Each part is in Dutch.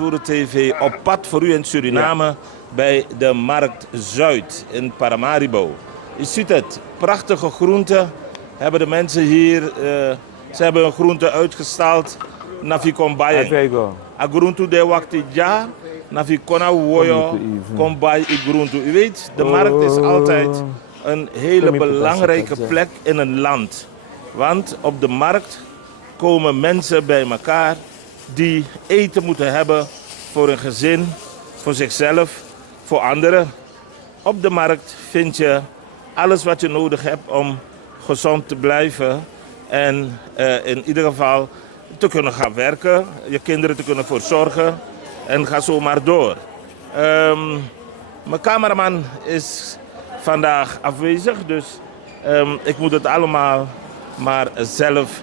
Culturen TV op pad voor u in Suriname bij de Markt Zuid in Paramaribo. Je ziet het, prachtige groenten hebben de mensen hier. Ze hebben hun groenten uitgestald naar Vikombayen. A groente de wakti ja, naar Vikona woyo, kombai i groente. U weet, de markt is altijd een hele belangrijke plek in een land. Want op de markt komen mensen bij elkaar die eten moeten hebben voor een gezin, voor zichzelf, voor anderen. Op de markt vind je alles wat je nodig hebt om gezond te blijven en in ieder geval te kunnen gaan werken, je kinderen te kunnen voorzorgen en ga zo maar door. Mijn cameraman is vandaag afwezig, dus ik moet het allemaal maar zelf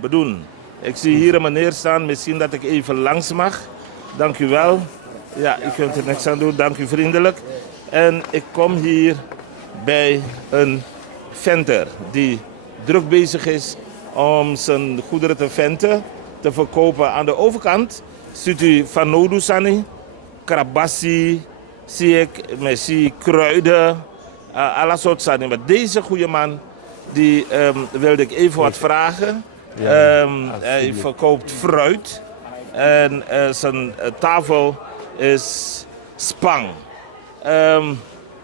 bedoen. Ik zie hier een meneer staan, misschien dat ik even langs mag. Dank u wel. Ja, u kunt er niks aan doen, dank u vriendelijk. En ik kom hier bij een venter die druk bezig is om zijn goederen te venten, te verkopen. Aan de overkant ziet u van Nodusani, krabassi, zie ik, met kruiden, alle soorten zaken. Maar deze goede man, die wilde ik even wat vragen. Hij verkoopt fruit en zijn tafel is spang.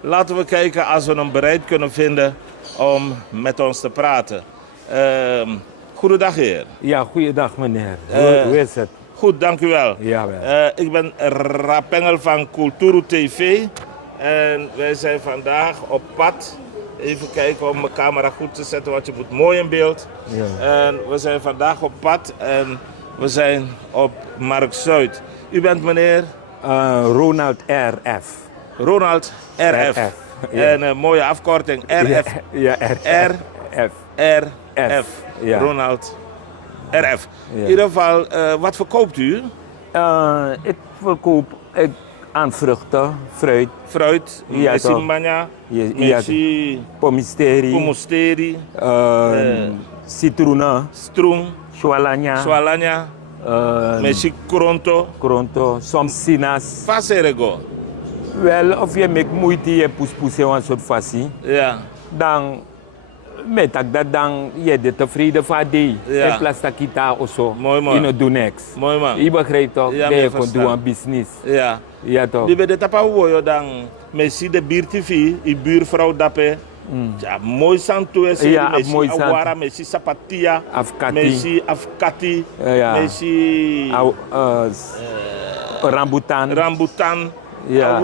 Laten we kijken als we hem bereid kunnen vinden om met ons te praten. Goedendag, heer. Ja, goeiedag, meneer. Hoe is het? Goed, dank u wel. Jawel. Ik ben Rapengel van Culturen TV en wij zijn vandaag op pad. Even kijken om mijn camera goed te zetten, want je moet mooi in beeld. Ja. En we zijn vandaag op pad en we zijn op Markt Zuid. U bent meneer? Ronald RF. Ronald RF. Ja. En een mooie afkorting, RF. Ja, RF. RF. Ja. Ronald RF. Ja. In ieder geval, wat verkoopt u? Ik verkoop aan vruchten, fruit. Fruit, messimania, pomisteri, citroenen, stroom, swalanya, messi kronto, soms sinaas. Faserego. Wel, of je maakt moeite, je poespoesen een soort fasie. Ja. Dan met dat dan je de tevreden van die. Ja. In plaats dat kita of zo. Mooi man. Je no doe niks. Mooi man. Je begrijpt toch? Ja, dat je kon doen een business. Ja. Ja toch? Die bij de tapa woyo dan messi de buurt-tv, die buurvrouw dape. Ja, mooi santo is. Ja, messi mooi awara, messi sapatia, afkati. messi afkati, ja. messi rambutan. Ja.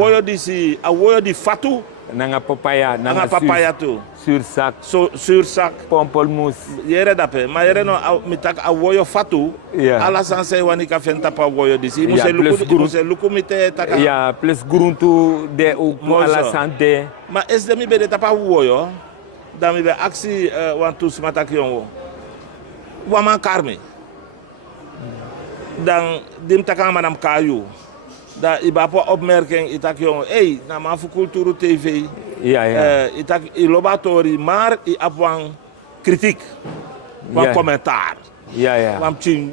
Awoyo di fatu. Nanga papaya, papaya tu. Zuurzak. Zuurzak. Pompelmoes. Jere dape, maar jere no mitak awoyo fatu. Ja. Alla san say wani ka fenta pa awoyo disi. Muse luku mite taka. Ja, plus groente de ook alla san de. Maar is de mi be de tapa awoyo? Dan mi be aksi wan tus matak yongo. Waman karmi. Dan dim taka madam kayu. Da ibapo opmerking itak jongen, hey, na man voor Culturen TV. Ja, ja. Itak ilobatori, maar i apwang kritiek, wan commentaar. Ja, ja.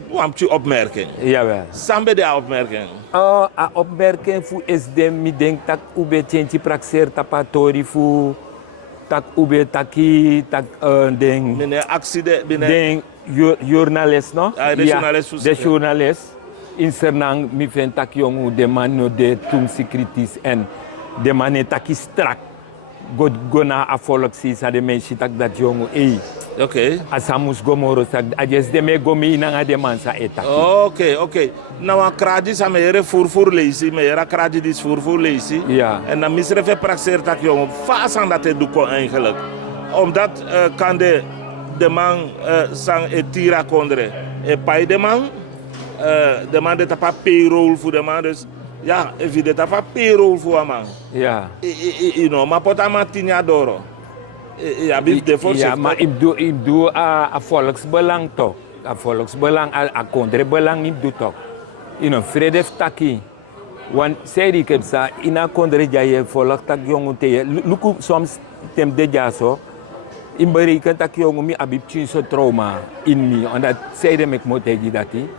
Wamchi opmerking. Jawel. Sambe de opmerking. A opmerking fu is de mi denk tak ube tjentje praxeer tapatori fu tak ube taki tak ding. Meneer actie de ding journalist no? De journalist. De journalist. In Sernang mi ven tak jongu de man no de tumsi kritis en de man taki strak go na a volksie sa de mensen tak dat jongu Oké. Asamus gomoro tak ajes de me gomi na de man sa etaki. Oké. Nou een kradi sa me ere furfur leisi, me era kradi dis furfur leisi. Ja. En dan misre ve praxeer tak jongu fasan dat het doeko eigenlijk. Omdat kan de man sang etira kondre. E pai de man de man dat pa payroll voor de man, dus ja, if je dat pa payroll voor een man. Ja. You know, maar pot aan tinya doro. Ja, bij de voorzitter. Ja, maar ik doe a volksbelang toch. A volksbelang, a kondrebelang ik doe toch. You know, vrede taki. Want zei ik heb sa, in a kondre jaye volk tak jongen te. Luku soms tem de jaso. In bereken tak jongen mi abib chin so trauma in mi. Omdat zei de mek moet hegi dati.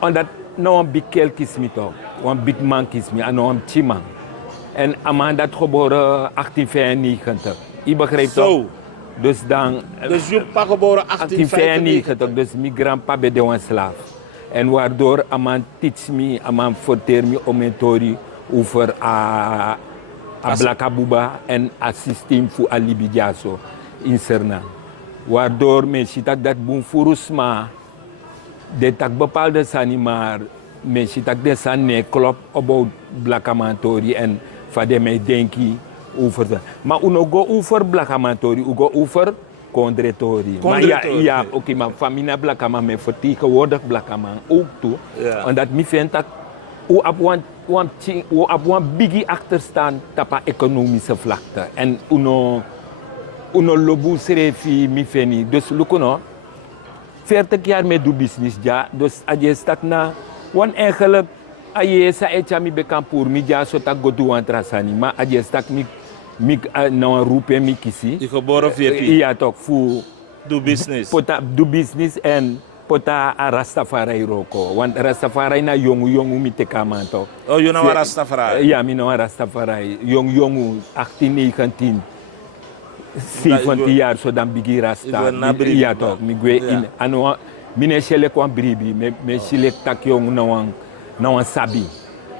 Omdat nou een big kel kies me toch. Een big man kies me. En nou een chimang. En Aman dat geboren 1895. Je begrijpt Zo. toch? Dus dan... Dus je pa geboren 1895. 1895. Dus mijn grandpa ben een slaaf. En waardoor Aman teach me, Aman verteer me om een tori over a Blakabuba en a systeem voor a Libidiaso in Serna. Waardoor mensen dat boem furusma, de tak bepaalde sani maar mensen dat de sani klop op Blakamantori en van mij denken over dat. Maar uno go over Blakamantori, u go over Kondretori. Maar ja, oké, maar familie Blakama me vertegenwoordig Blakama ook toe. En dat me vindt dat u op een biggie achterstand op economische vlakte. En uno lobu serefi mi feni. Dus lukuno, 40 jaar met doe business ja. Dus als je staat na, want eigenlijk als je sa echa mi bekampur mi ja so tak go do antrasani. Maar als je staat mi nou roepen mi kisi. Je geboren 14. Ja toch voor Do business. Pota do business en pota a Rastafari roko. Want Rastafari na jongu mi te kamanto. Oh, je nou Rastafari? Ja, mi nou Rastafari. Jongu 18, 19. 70 jaar zo dan bigi Rasta. Ja toch. Mi gwe in ano mine shele kwa bribi. Me shele tak jong nou een sabi.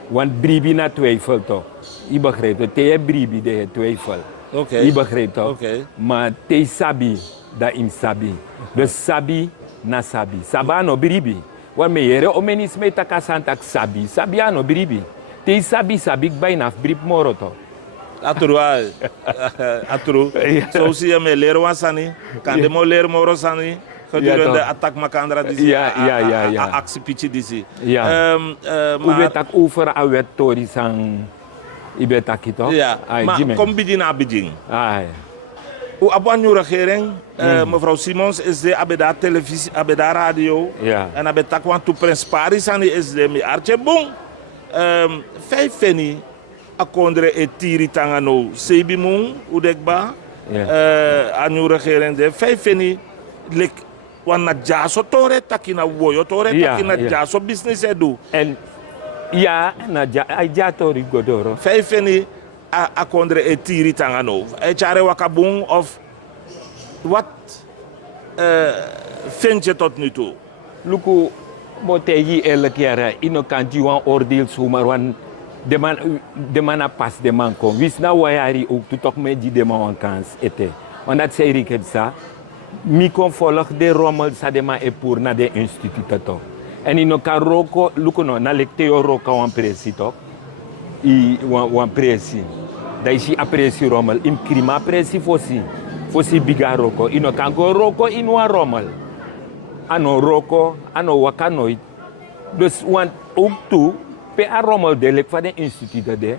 Want bribi na twijfel toch. Je begrijpt het. Te bribi de twijfel. Oké. Je begrijpt toch? Oké. Maar te sabi da im sabi. Dus sabi na sabi. Sabano bribi. Want me yere omenis me takasantak sabi. Sabiano bribi. Te sabi bijna brib moro toch. Aturu, aturu. Zo zie je me leren wat sani. Kan de mo leren moro sani. Gedurende attack makandra disi. Ja. Actie pitje disi. Ja. Maar weet dat over a wet tori sang ibe takito. ja. Maar kom bidin na bidin. U abon uw regering, mevrouw Simons, is de abeda televisie, abeda radio. Ja. En abeda kwam toe Prins Paris aan is de mi arche bon. 5 feni akondre etiri tangano sebi mung udekba. Aan uw regering de 5 feni lek wana jaso tore takina woyo tore takina jaso business edu. En ja, na jatori godoro. 5 feni akondre etiri tangano. Echare wakabung of wat vind je tot nu toe? Luku botegi elke jaar ino kan jiwan oordeel zomaar wan de man pas de man kom. Wist na wayari ook tu toch met de man een kans ete. Want dat zei ik het sa. Mi kon volg de rommel sa de man e pour na de instituut toch. En ino kan roko luku no na lekteo roka wan presi toch. I wan presi. Da is apresi rommel. Im krima presi fosi biga roko. Ino kan go roko in wan rommel. Ano roko, ano wakanoid. Dus want ook toe, pe a rommel delek van de instituut de.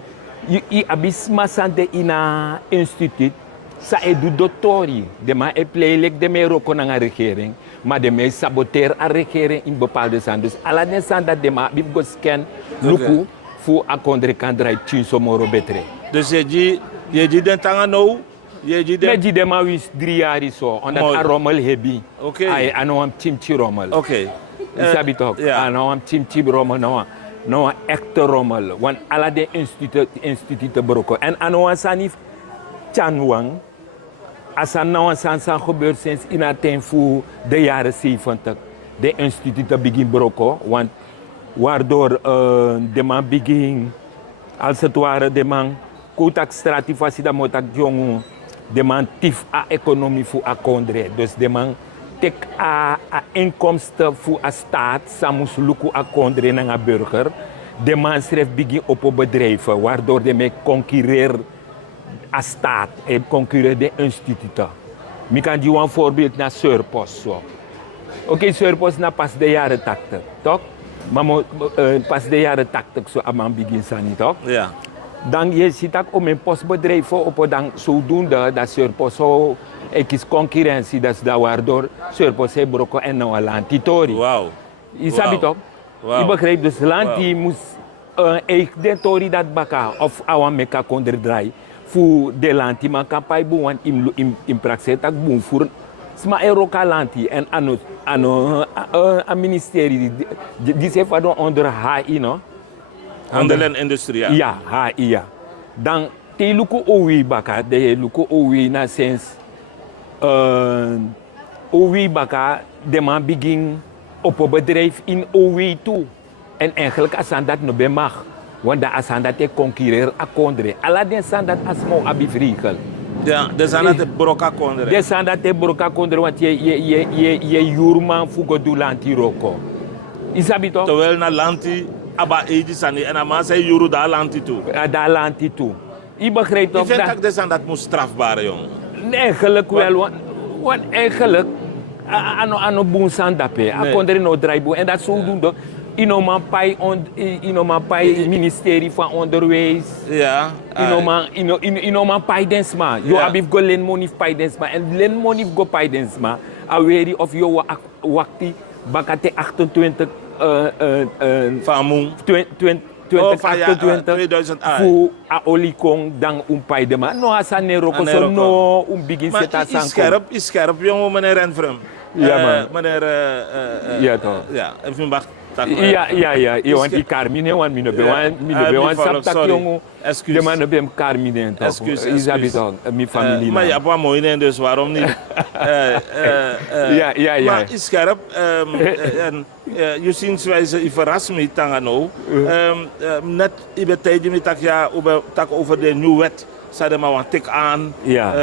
I abis masante ina instituut. Sa edu dotori. De ma e pleilek de me roko na nga regering. Maar de me saboteer a regering in bepaalde zand. Dus ala den zand dat de ma bif go scan. Luku fu akondre kan draai chinso moro betre. Dus je den tanga nou. Met die dema wist 3 jaar zo, omdat a rommel hebi. Oké. Ai ano am chimchi rommel. Oké. Isabi toch? Ano am chimchi rommel no echte rommel. Want alla de instituten broko. En ano sanif chanwang. Asan nou san gebeurd sinds in het voor de jaren 70. De instituten begin broko, want waardoor de man begin als het ware de man kotak stratifasi da motak jongu de man tif a economie voor a kondre. Dus de man tek a inkomsten voor a staat samus luku a kondre na a burger. De man schrijft begin op bedrijven waardoor de me concurreer a staat en concurreer de instituten. Ik kan je een voorbeeld naar Surpos. Oké, Surpos na pas de jaren 80, toch? Maar pas de jaren 80 zo aan begin sani, toch? Ja. Dan je ziet ook om een postbedrijf op dan zodoende dat Surpos zo is concurrentie dat waardoor Surpos heeft broken en nou een lantitori. Wauw. Je snapt toch? Je begrijpt dus lanti moest de tori dat baka of awan meka konderdraai voor de lanti man kan pai boen in praktijk tak boen voor Sma Eroka lanti en a ministerie die se fa onder HI no. Handel en industrie, ja. Ja, HI ja. Dan te luku owi baka de luku owi na sens owi baka de man begin op een bedrijf in owi toe. En eigenlijk als dat no be mag. Want da as dat te concurreer a kondre. Ala den san dat asmo abi vrigel. Ja, de zijn dat de broka kondre. De san dat te broka kondre want je jurman fugo du lanti roko. Isabi toch? Terwijl na lanti aba eji sani en ama zei juru da lanti toe. Da lanti toe. Je begrijpt Ik toch vind dat? dat de zijn dat moet strafbaar, jong. Eigenlijk wel, want eigenlijk ano boon san dape. A kondre no draaiboe en dat zo doen toch? Inoman pai ministerie van onderwijs. Ja. Inoman pai densma. Yo abif go len money pai densma en len money go pai densma. Aweri of yo wakti bakate 28 Van Moen. 2028 fu a olikong dan pai de ma. No asanero ko so no begin seta sanko. Is scherp, jongen, meneer Renfrem. Ja, man. Meneer... Ja, toch. Ja, even wachten. Ja. Je want die Carmine, want mine be want saptak jongen. De man be Carmine toch. Isabi toch, mijn familie. Maar je hebt wel mooi in, dus waarom niet? Ja. Maar is scherp. Je zienswijze, je verrast me tangano. Net in de tijd met tak over de nieuwe wet. Zeiden maar wat tik aan. Ja.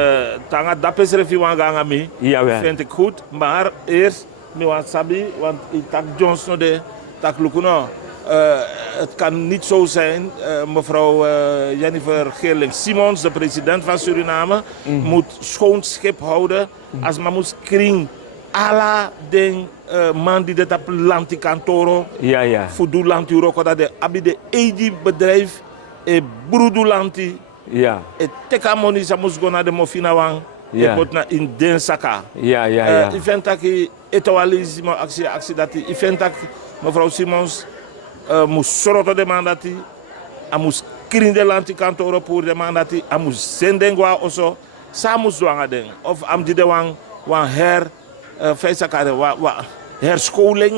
Tanga dat is er veel aan mee. Ja, vind ik goed. Maar eerst me wat sabi, want ik tak Johnson de tak lukuno. Het kan niet zo zijn, mevrouw Jennifer Geerling-Simons, de president van Suriname, moet schoon schip houden als men moet kring alla den man die dit op lanti kantoro. Ja. Fudu lanti roko dat de abi de edi bedrijf e brudu lanti. Ja. E teka money sa mus go na de mofina wang. Ja. E bot na in den saka. Ja. Ik vind dat ik etwalisme actie dat ik vind dat mevrouw Simons moest sorot de man dat hij moest kring de lanti kantoro pour de man dat hij moest zenden gwa also. Sa moest zwanga den of am die de wang herscholing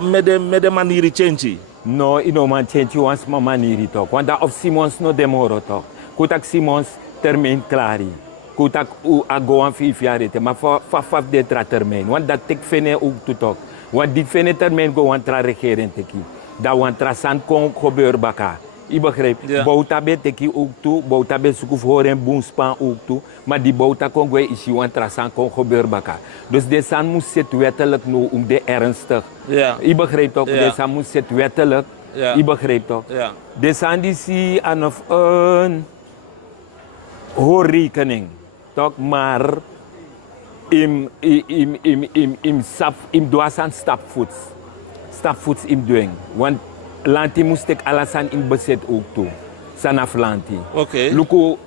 met de manier change. No, ino man change wans ma maniri toch. Want dat of Simons no demoro toch. Kutak Simons termijn klari. Kutak u ago aan 5 jaar rete. Maar voor de termijn. Want dat tek fene ook toe toch. Want dit fene termijn go want tra regering teki. Dat want tra san kon gebeur baka. Je begrijpt? Ja. Bouta be teki ook toe. Bouta be sukuf horen boenspan ook toe. Maar die bouta kon go is want tra san kon gebeur baka. Dus de san moest zit wettelijk no de ernstig. Ja. Je begrijpt toch? Ja. De san moest zit wettelijk. Ja. Je begrijpt toch? Ja. De san die zie aan een hoorrekening. Toch? Maar im doasan stapvoets im doen. Want lanti moest ik alasan in bezit ook toe. Sanaf lanti. Oké. Luko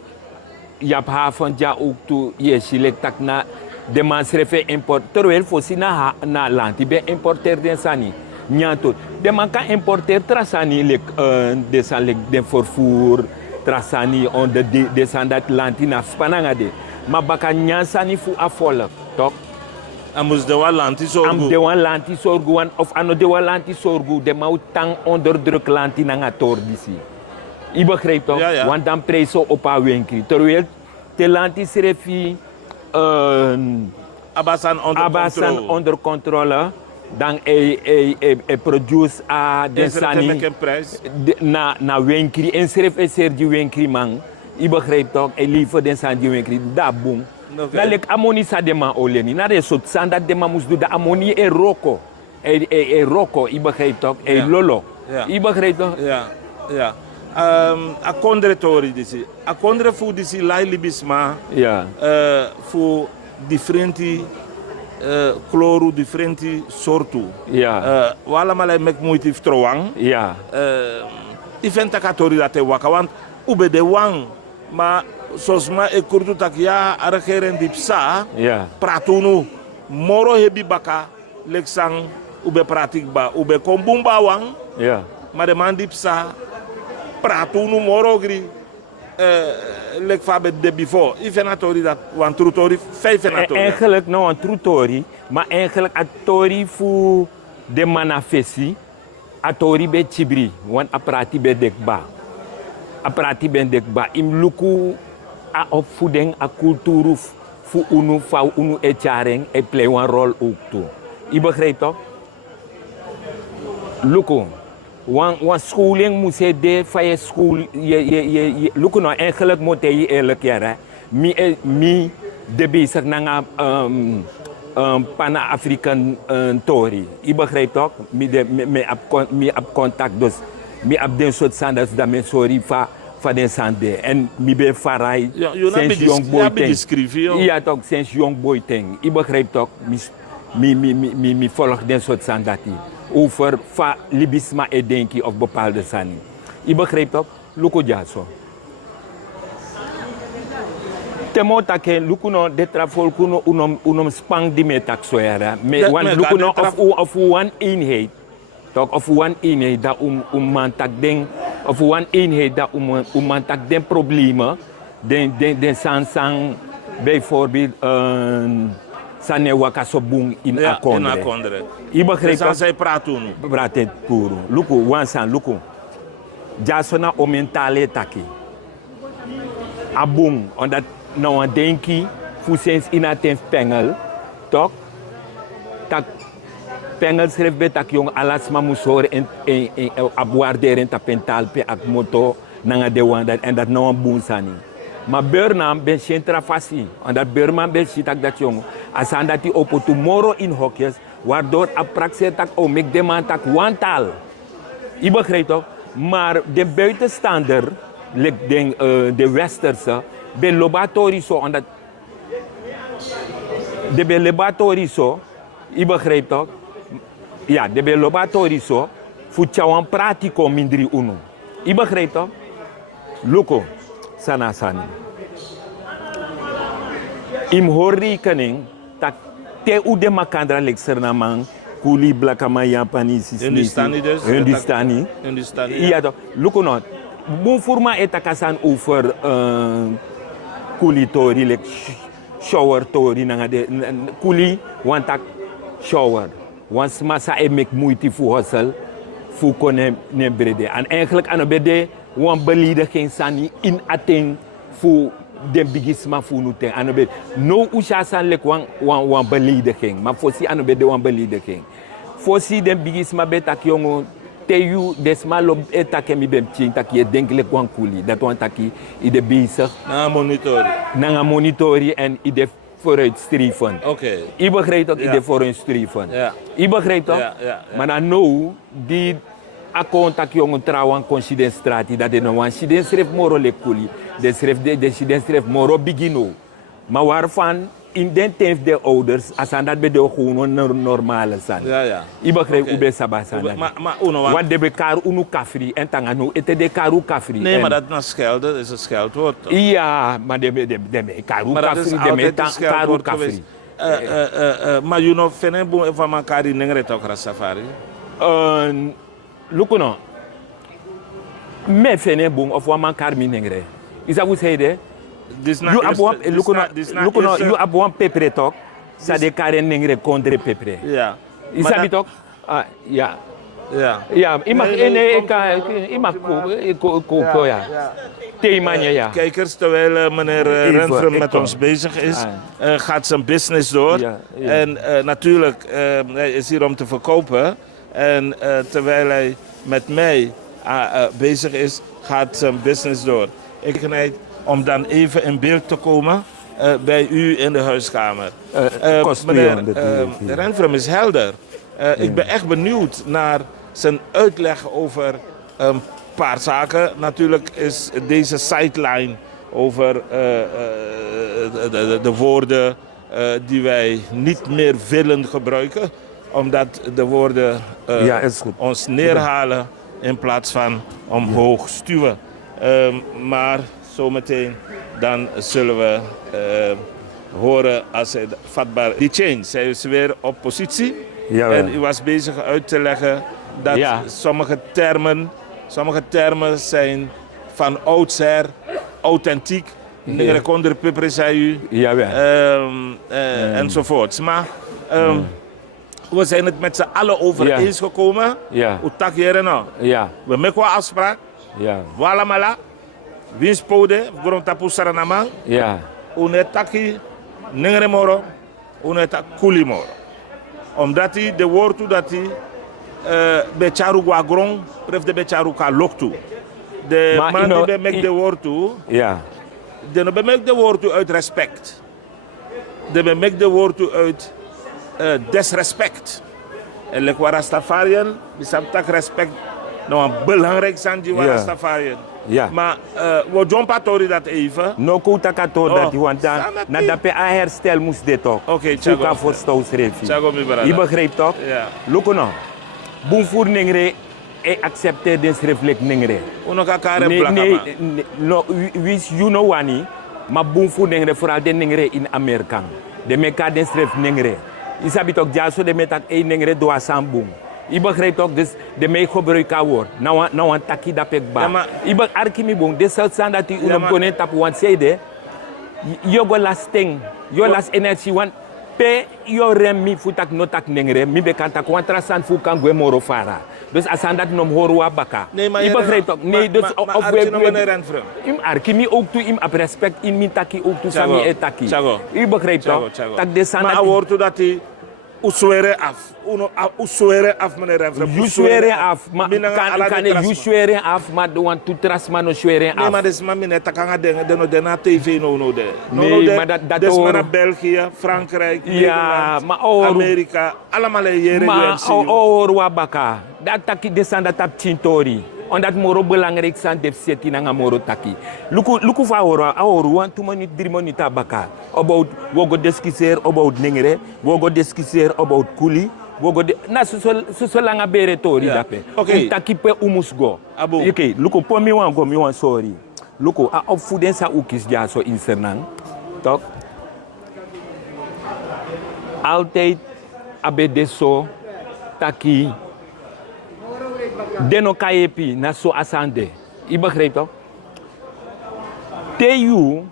jap haven ja ook toe. Je silek tak na de man schreef import. Terwijl voor si na lanti be importer den sani. Nyanto. De man kan importer trasani lek de san lek den vervoer trasani on de san dat lanti na spananga de. Maar baka nyansani fu afolk. Toch? Amus de walanti sorgu. Am de wan lanti sorgu of ano de wan lanti sorgu de mau tang onder druk lanti nanga tor disi. Je begrijpt toch? Ja. Want dan prijzen op haar winkel. Terwijl de lanti serefi Abasan onder controle. Dan produce a de sani na winkel en seref serdi winkel man. Je begrijpt toch? Liever den sani winkel. Da boom. Okay. Na lek amoni sa dema oleni. Na de sot sanda dema moest doen. De amoni roko. Roko, je begrijpt toch? Lolo. Je begrijpt toch? Ja. A kondre tori disi. A kondre fu disi lai libisma. Ja. Fu differenti kloru, differenti sortu. Ja. Wala malai mek moeite trowang. Ja. Event katori dat te waka. Want ube de wang. Maar zoals ma e kurtu tak ya regering dipsa. Ja. Pratunu. Moro hebi baka. Leksang ube pratik ba. Ube kombumba wang. Ja. Maar de man dipsa. Pratunu moro gri. lek fa de before. I venatori dat wan trutori 5 venatori. Eigenlijk nou een trutori, maar eigenlijk a tori fu de manafesi, a tori be chibri, wan a prati be dekba. A prati be dekba. Im luku a opvoeding, a cultuur fu unu fa unu e chareng e play een rol ook toe. Je begrijpt toch? Luku. Want schooling moet je de van je school. Luku nou eigenlijk moet je eerlijk zeggen. Mi de bezig naar Pan-African Tory. Je begrijpt toch? Mi op contact dus. Mi op den soort standaards dat men sorry van den sande. En mi ben farai sinds jong boy ting. Ja toch, sinds jong boy ting. Je begrijpt toch? Mi volg den soort standaard over va libisma en denki of bepaalde sani. Je begrijpt toch? Luko jaso. Temo take luko no de trafol kuno unom spang di metak soera. Me wan luko no of one eenheid. Toch of one eenheid dat man tak den of one eenheid dat man tak den problemen den sang bijvoorbeeld Sane wakasobung in akondre. Iba greka sai pratunu. Praten puro. Luku wansan luku. Jasona omentale taki. Abung omdat nou een denki fusens inaten pengel. Tok. Tak pengel schreef betak jong alasma musor en abwaarderen tapental pe ak moto nanga de wanda en dat nou een boensani. Maar Burnham ben centra fasi. Omdat Burnham ben sitak dat jong. Asan dat die opo tomorrow in hokjes, waardoor a praxis tak o mek de man tak wantal. Je begrijpt toch? Maar de buitenstaander, de westerse, ben lobatori zo, omdat de ben lobatori zo, je begrijpt toch? Ja, de ben lobatori zo, futjawan pratico mindri unu. Je begrijpt toch? Luko, sana sani. Im horrekening, tak te ude makandra lekser namang kuli blakama Japani sisni. Hindustani dus. Hindustani. Ja toch. Look not. Bon forma etakasan over kuli tori lek shower tori nanga de kuli wantak shower. Want massa e mek moeite voor hustle voor konen ne brede. En eigenlijk aan bede wan belediging sani in ateng voor den bigisma funute anobe no ushasan lek wan belediging maar fosi anobe de wan belediging fosi den bigisma betak yongo teyu desma lo etake mi bem tin tak ye denk lek wan kuli dat wan taki ide bezig na monitori en ide vooruit streven. Oké. Je begrijpt ook ide vooruit streven. Ja. Je begrijpt toch? Ja. Maar dan nou die a contact jongen trouwen coïncidenstrati dat de no wan schreef moro le kuli de schreef moro bigino maar waarvan in den tijd de ouders als aan dat bij de gewoon normale zijn. Ja. Je begrijpt hoe bij sabasan. Maar uno wat de bekar unu kafri en tangano ete de karu kafri. Nee, maar dat na schelden is een scheldwoord. Toch? Ja, maar de karu kafri de met karu kafri. Maar you know fene bon van makari nengre toch rasafari. Lukuno, me fene bung of wa man karmi nengre. Is that what say there? You have one pepper talk. Sa de karen nengre kondre pepper. Ja. Is that talk? Ja. Ja. Ja, iemand ko ja. Themanya ja. Kijkers, terwijl meneer Renfrem met ons bezig is, gaat zijn business door. Ja. En natuurlijk, hij is hier om te verkopen. En terwijl hij met mij bezig is, gaat zijn business door. Ik geniet om dan even in beeld te komen bij u in de huiskamer. Meneer Renfrem is helder. Ik ben echt benieuwd naar zijn uitleg over een paar zaken. Natuurlijk is deze sideline over de woorden die wij niet meer willen gebruiken. Omdat de woorden ons neerhalen in plaats van omhoog stuwen. Maar zometeen dan zullen we horen als hij vatbaar... Die change, zij is weer op positie. En u was bezig uit te leggen dat sommige termen zijn van oudsher authentiek. Ningere konder peper zei u. Jawel. Enzovoorts. Maar we zijn het met z'n allen over eens gekomen. Ja. Hoe tak je nou? Ja. We maken wel afspraak. Ja. Wala mala. Winst pode. Grond tapu saranamang. Ja. Une taki. Ningere moro. Une tak kuli moro. Omdat hij de woord toe dat hij becharu guagron. Pref de becharu ka loktu. De Maar man die bemek de woord toe. Ja. De bemek de woord toe uit respect. De bemek de woord toe uit desrespect. En like Rastafarian, die tak respect. Nou, een belangrijk zijn die Rastafarian. Ja. Maar we jumpen tori dat even. No kuta kato dat die want na dat pe a herstel moest dit toch. Oké, Thiago. Kuka voor stousrefi. Thiago, mi brada. Je begrijpt toch? Ja. Look no. Boemvoer ningre e accepte des reflect ningre. Uno kakare Nee, plaka nee, man. no, wis you know wani, maar boemvoer ningre vooral de ningre in Amerika. De meka des ref ningre. Isabi toch jaso de metak e ningre doa samboom. Je begrijpt ook, dus de mee gebruiken woord. Nou een taki dat ik ba. Je begrijpt arkimi boom. Dus het zijn dat die unomkonen tapu want zeide. Je go last thing, je last energie want pe je rem mi futak notak nengre mi bekan tak want trasan fukan gue moro fara. Dus als aan dat nom horen baka. Nee, maar je begrijpt ook. Nee, dus of we im arkimi ook toe im ap respect in mi taki ook toe sami e taki. Je begrijpt ook. Tak de san maar woord toe dat hij uswere af. Uswere af, meneer Renfrem. Uswere af. Maar kan je uswere af, maar de want tu trasma no swere af. Nee, maar dus maar meneer takanga de na TV no de. Nee, maar dat dus maar naar België, Frankrijk, ja, Nederland, Amerika, allemaal jere maar oor baka. Dat taki desan dat tap chintori. Omdat moro belangrijk zijn def seti nanga moro taki. Luku fa oor want 2 minuten 3 minuten baka. About wogo discussieer about ningere, wogo discussieer about kuli. Na so langa bere tori dape. Okay. Taki pe umusgo. Abo. Okay, luko po mi wan sorry. Luko a opvoeden sa ukis ja so in Sernang. Tok. Altijd abedeso taki deno kayepi na so asande. I begrijpt toch? Teyu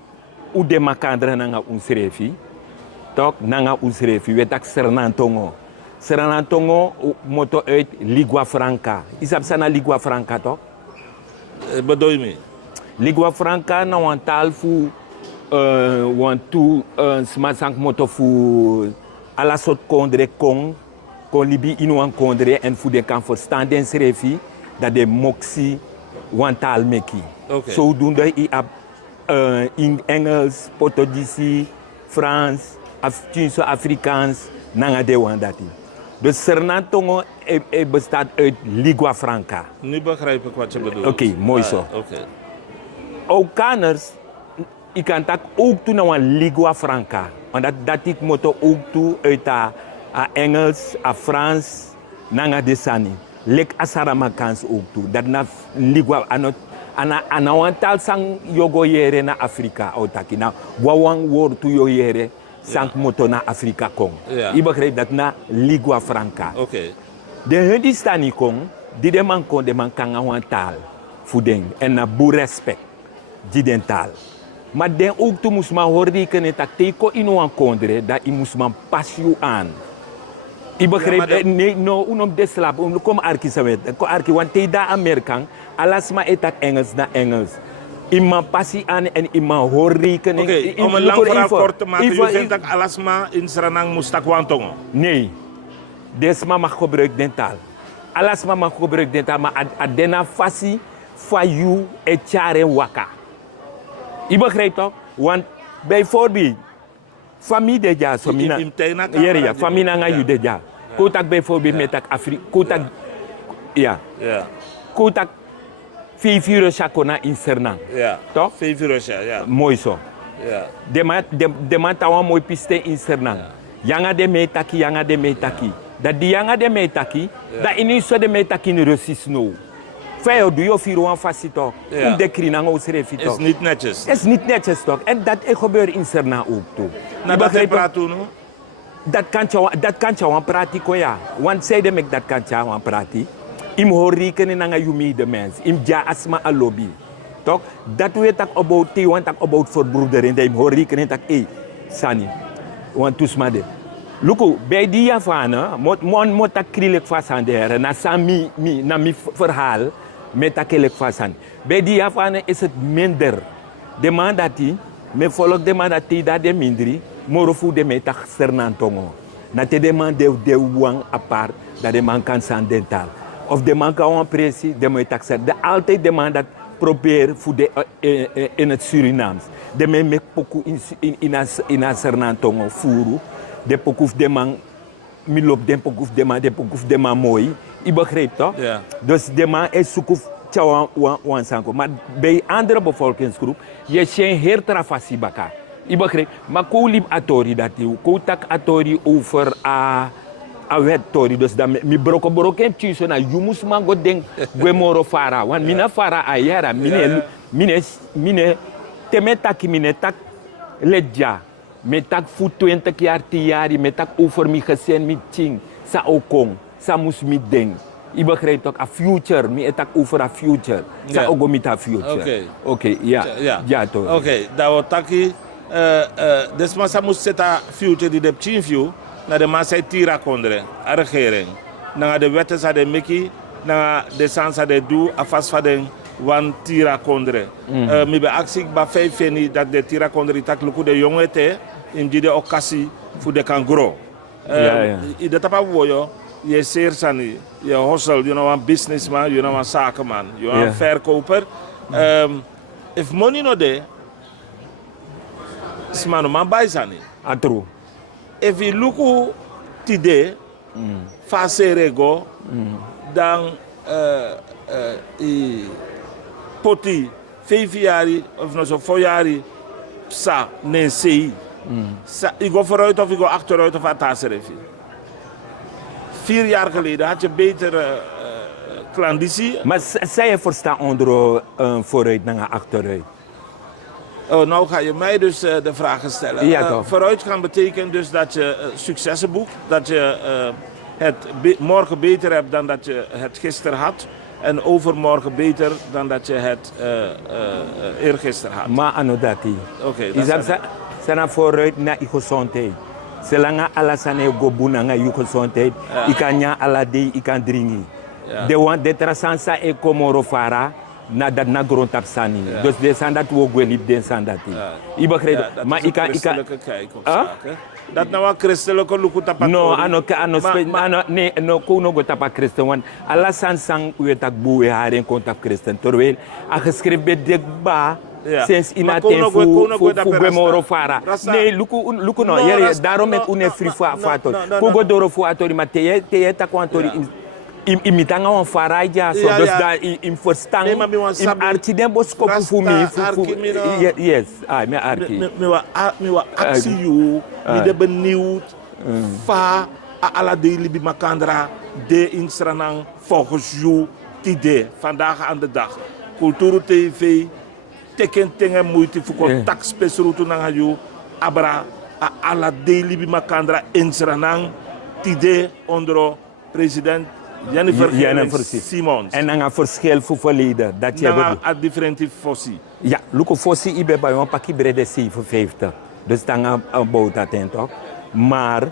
u de makandra nanga unsrefi. Tok nanga unsrefi wetak Sernantongo. Sernantongo moto uit Ligua Franca. Isap sana Ligua Franca toch? Bedoel je me? Ligua Franca na wan taal fu wan tu smasank moto fu ala sot kondre kong kon libi inu wan kondre en fu de kan verstaan den srefi dat de moxie wan taal meki. Okay. Zodoende i ab in Engels, Portugisi, Frans, Afrikaans nanga de wan dati. Dus Sernantongo bestaat uit Ligua Franca. Nu begrijp ik wat je bedoelt. Oké, mooi zo. Oukaners, ik kan tak ook toe naar een Ligua Franca. Want dat ik moet ook toe uit Engels, Frans, naar de Sani. Lek Asaramakans ook toe. Dat na Ligua, aan een taal sang yogo jere na Afrika. Outaki na wawang woord toe yo jere. Sank moto na Afrika kong. Je begrijpt dat na Ligua Franca. De Hindistani kong, die de man kon de man kan een taal voeden en na boer respect die den taal. Maar den ook toe moest man horen dat teko in een kondre dat je moest man pas je aan. Je begrijpt nee no unom deslap kom arki sawet ko arki want te da Amerikaan alas ma etak Engels na Engels. Iemand passie aan en iemand hoor rekening. Oké, om een lang verhaal kort te maken, je vindt dat alasma in Sranang moest tak wantongen? Nee, desma mag gebruik den taal. Alasma mag gebruik den taal, maar adena fasi fa you e chare waka. Je begrijpt toch? Want bijvoorbeeld, familie de ja, familie nga you de ja. Kotak bijvoorbeeld met tak Afrika, kotak, ja. Kotak 5 uur chakona in Sernang. Ja. Toch? 5 uur, ja. Mooi zo. Ja. De man tawa mooi piste in Sernang. Yanga de metaki, yanga de metaki. Dat die yanga de metaki, dat in iso de metaki in Russisch no. Veel doe je vier wan vast toch? Om de krinang o schreef toch? Is niet netjes. Is niet netjes toch? En dat gebeurt in Sernang ook toe. Nou, dat je praat toen, no? Dat kan je wan prati ko ja. Want zij de mek dat kan je wan prati. Im hoor rekenen naar je de mens. Im ja asma alobi. Toch? Dat weet ik about die, want ik about verbroedering. Dat je hoort rekenen dat Sani. Want toesmade. Luko, bij die Javana, moet ik krielijk vast aan de heren. Na mijn verhaal, met dat krielijk vast aan. Bij die Javana is het minder. De man dat die, me volk de man dat die dat de mindri, morofu de me tak sernantongo. Na te de man de wang apart, dat de man kan zijn dentaal. Of de man kan een pressie, de man tak ser. De altijd de man dat probeert voor de in het Surinaams. De man met poku in a sernantongo furu. De pokuf de man, milop de pokuf de man mooi. Je begrijpt toch? Ja. Dus de man is zoekuf wansanko. Maar bij andere bevolkingsgroep, je zijn heel trafasi baka. Je begrijpt? Maar ko lip atori dat je, ko tak atori over a wet tori. Dus dat mi broken tjiso na jumus man go denk gwemoro fara. Want mina fara ayara, mine temetaki mine tak ledja. Met tak voor 20 jaar, 10 jaar, met tak over mijn gezin, met ting, sa okong, sa moest met ding. Je begrijpt ook, a future, met tak over a future, sa ogo met a future. Oké, ja toch. Oké, dat wordt taki, dus maar sa moest zetten future die de chin view, naar de man zei tira kondre, a regering. Naar de wetten sa de miki, naar de sans sa de doe, a vast van den wan tira kondre. Mi be actie ba 5 feni dat de tira kondre tak luku de jonge te, in die de occasie voor de kan grow. I dat apa woyo, je zeer sani, je hustle, you know, een businessman, you know, een zakenman, you know, een verkoper. If money no there, is man buy sani. True. If you look today, face rego, dan poti 5 jaar of nog zo 4 jaar sa nee sei. Ik ga vooruit of ik ga achteruit of ataserefi. 4 jaar geleden had je betere klandizie. Maar zij je verstaan onder vooruit naar achteruit? Oh, nou ga je mij dus de vragen stellen. Ja, vooruit gaan betekent dus dat je successen boekt, dat je het morgen beter hebt dan dat je het gisteren had. En overmorgen beter dan dat je het eergisteren had. Maar anodati. Oké, dat is zijn vooruit naar je gezondheid. Zolang alles aan je gobuna naar je gezondheid, ik kan je alade, ik kan drinken. De trasansa e komoro fara na dat na grond absani. Dus de sandat wo gwelip de sandati. Je begrijpt? Maar ik kan kijk op zaken. Dat nou een christelijke luku tapat. Nee, no kono go tapat christen want alla sansang u tak boe haar in contact christen. Terwijl a geschreven de ba sinds ina ten fu gwemoro fara. Nee, luku no. Daarom ik une free fator. Kogo doro fu atori maar te tak wantori imitanga wan faraja so dus daar in verstaan in arti den boskopu fu mi yes me arki me wa actie you mi de benieuwd fa ala de libi makandra de instranang volgens you tide vandaag aan de dag Kulturu TV teken tengen moeite voor contact spesrutu nang you abra ala de libi makandra instranang tide onder president Jennifer Simons. En dan een verschil voor verleden. Dat je hebt. Een differente fossie. Ja, Luko fossie is bij een pakje brede 750. Dus dan een boot dat in toch. Maar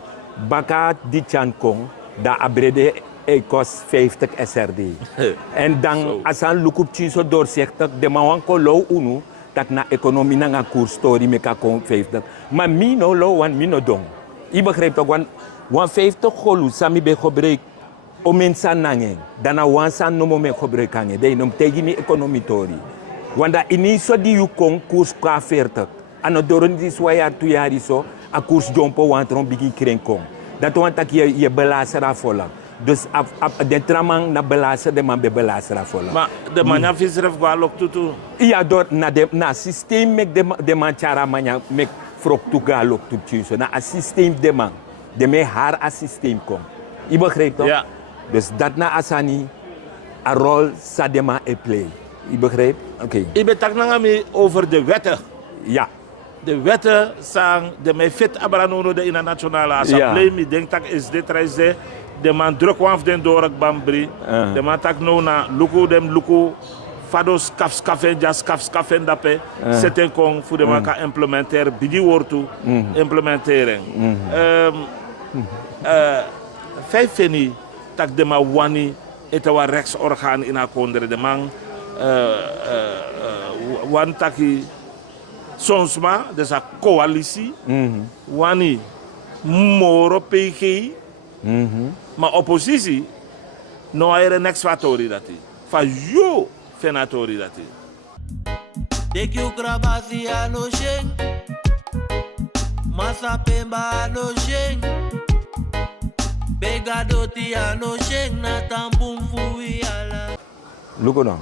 baka die chan kong, dat brede kost 50 SRD. En dan als een Luko chinso doorzichtig, de man kan low unu, dat na economie na een koers story met kan 50. Maar mino low want mino dong. Je begrijpt toch, want 50 golu sami be gebruik. O mensen nangen, dan a wansan no moment gebruiken. Dat nom tegen mi economie tori. Want dat in zo die u kon koers qua 40. En dat door die 2 jaar 2 jaar zo, a koers jompo want rom bigi kren kom. Dat want dat je belaster afvolla. Dus de tramang na belaster de man be belaster afvolla. Maar de manja visref gwa lok tutu. Ja door na systeem mek de man chara manja mek frok tu ga lok tutu so. Na a systeem de man, de me haar a systeem kom. Je begrijpt toch? Ja. Dus dat na asani een rol sadema e play. Je begrijpt? Oké. Ik ben tak nangami over de wetten. Ja. De wetten zijn de mij fit abranono de in de nationale assemblee. Ik denk dat is dit reis de man druk wanf den door het bambri. De man tak no na luku dem luku fados kafskafen dape seten kong voor de maka implementaire bidi wortu implementering. Vijf feni tak de ma wani etawa rechtsorgaan in akondere de man wan taki sonsma dus a coalitie wani moro PG maar oppositie no aere next fatori dati fa yo fenatori dati Dek you grabasi ano sheng Masa pemba ano sheng Begadoti ano sheng na tambum fui ala Luko no.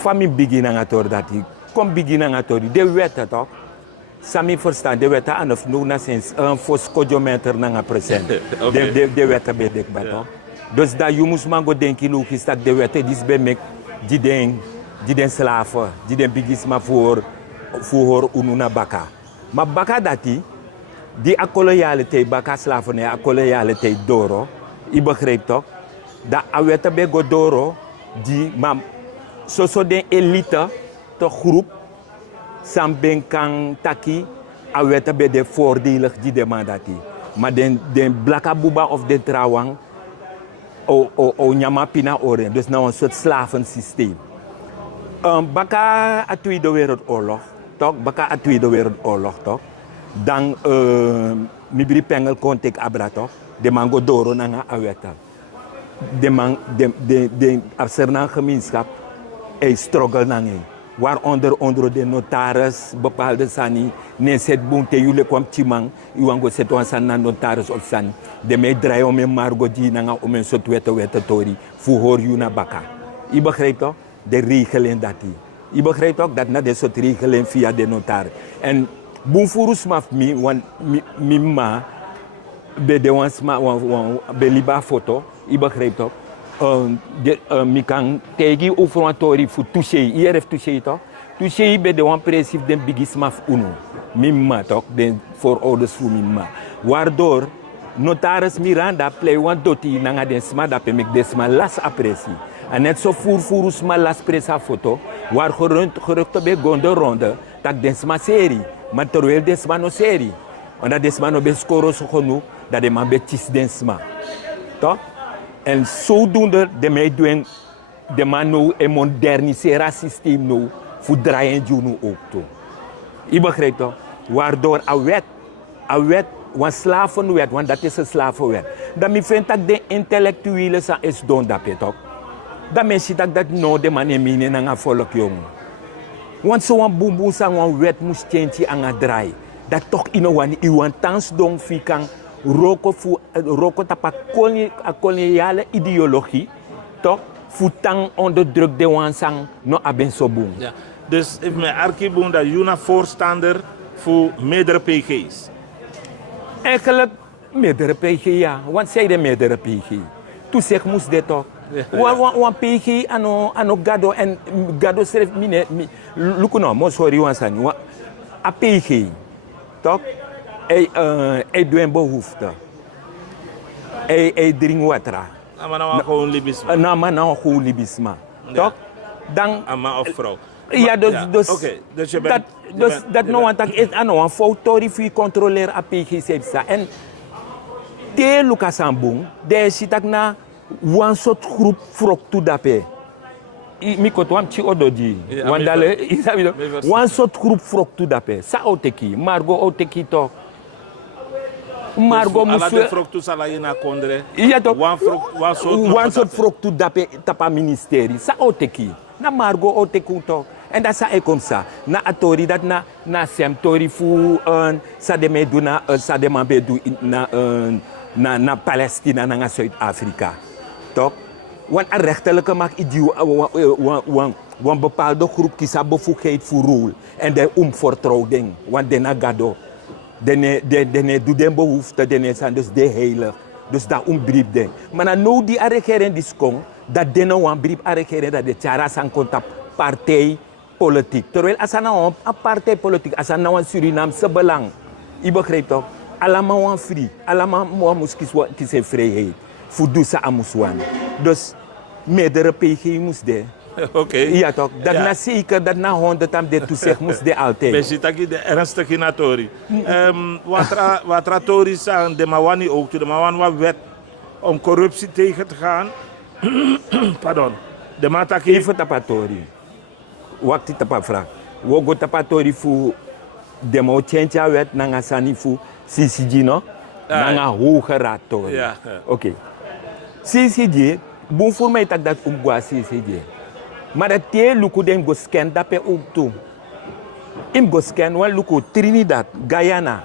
Famille beginning ator dati. Kom beginning atori. De weta toch? Sami verstaan de weta aan of nog na sinds een foscodiometer na present. De weta bedek ba toch? Dus dat je moest mango denken ook is dat de weta dis be mek die den slaven, die den bigisma voor ununa baka. Maar baka dati die akoloyaliteit baka slaven en akoloyaliteit doro. I begrijp toch? Dat aweta be godoro die mam so den elite to groep sam ben kan taki aweta be de voordelig die demandati. Maar den blaka buba of de trawang o nyama pina oren. Dus nou een soort slavensysteem. Baka a Tweede Wereldoorlog, toch? Baka a Tweede Wereldoorlog, toch? Dan mibri pengel kontek abra, toch? De mango doro nanga aweta. De afserna gemeenschap struggle nange. Waaronder onder de notaris bepaalde sani ne set bunte yule kwam timang iwango set wan san na notaris of san de me draai om en margo di nanga om en sot weta tori fu hoor yu na baka. I begrijpt toch? De regelen dat die. I begrijpt ook dat na de soort regelen via de notaris. En boemfurus maf mi ma be de wan sma wan be liba foto. I begrijpt ook. Mi kan tegi ufrontori fu touché IRF touché toch touché be de wan principe den bigisma uno mimma toch den voorouders fu mimma waardoor notaris Miranda play wan doti nanga den sma da pemek desma las apresi en net zo furus ma las presa foto waar gerucht be gonde ronde tak den sma serie maar terwijl den sma no serie onda den sma no be skoro so gonu dat de man be tis den sma toch. En zodoende de mij doen de man nou een moderniseren systeem nou voor draaien juno ook toe. Je begrijpt toch? Waardoor een wet, een slavenwet, want dat is een slavenwet. Dan me vindt dat de intellectuelen zijn is doen dat toch? Dan mensen dat nou de man in een volk jongen. Want zo'n boemboe een wet moest change aan het draaien. Dat toch in een tans doen fikan. Roko tapa koloniale ideologie, toch? Voetang onderdruk de wansang no aben so boom. Ja. Dus if mijn archiboom dat Juna voorstander voor meerdere PG's. Eigenlijk meerdere PG ja, want zij de meerdere PG. Toen zeg moest dit toch? Wan PG ano gado en gado schreef mine lukuno mo sorry wansang a PG, toch? Hij doet behoefte. Hij drinkt water. Maar nou gewoon libisme. Nou gewoon libisme. Toch? Dan... Ama of vrouw. Ja, dus... Oké, dus je bent... Dat nou want is een fautori voor controleren a PG en de Lucas Ambung, de zit ook na een soort groep vrok toe dape. Mi kotwam chi ododi. Wandale, isabido. Een soort groep vrok toe dape. Sa oteki, Margo oteki toch. Margo ala de froktu sala ina kondre. Ja toch. Wan soort froktu dape tapa ministeri. Sa oteki. Na Margo oteku toch. En dat sa comme ça. Na atori dat na semtori fu sa de me do na sa de mambe do na Palestina na Zuid-Afrika. Toch? Want een rechterlijke macht een bepaalde groep kies bevoegdheid voor rol en de vertrouwing. Want de nagado. De doet de behoefte, de zijn dus de heilig. Dus dat brief ding. Maar nou die regering die komt, dat de nou een brief regering dat de chara zijn contact partij politiek. Terwijl als nou een partij politiek, als nou een Surinaamse belang, je begrijpt toch? Allemaal een vrij, allemaal moet kiezen vrijheid. Voor dus aan moeswan. Dus meerdere PG moest de. Oké. Ja toch, dat Ja. na zeker, dat na 100 am de toezicht moest de altijd. Besi taki de ernstige natori. Wat tori sagen de mawani ook, de mawan wet om corruptie tegen te gaan. Pardon. De mataki. Even tapatori. Wakti tapafra. Wogo tapatori fu demo chencha wet nanga sani fu CCG no. Nanga hoge raad tori. Ja. Oké. CCG, boem voor mij tak dat umgwa CCG. Maar dat te luku dem go scan dape ook toe. Im go scan wan luku Trinidad, Guyana.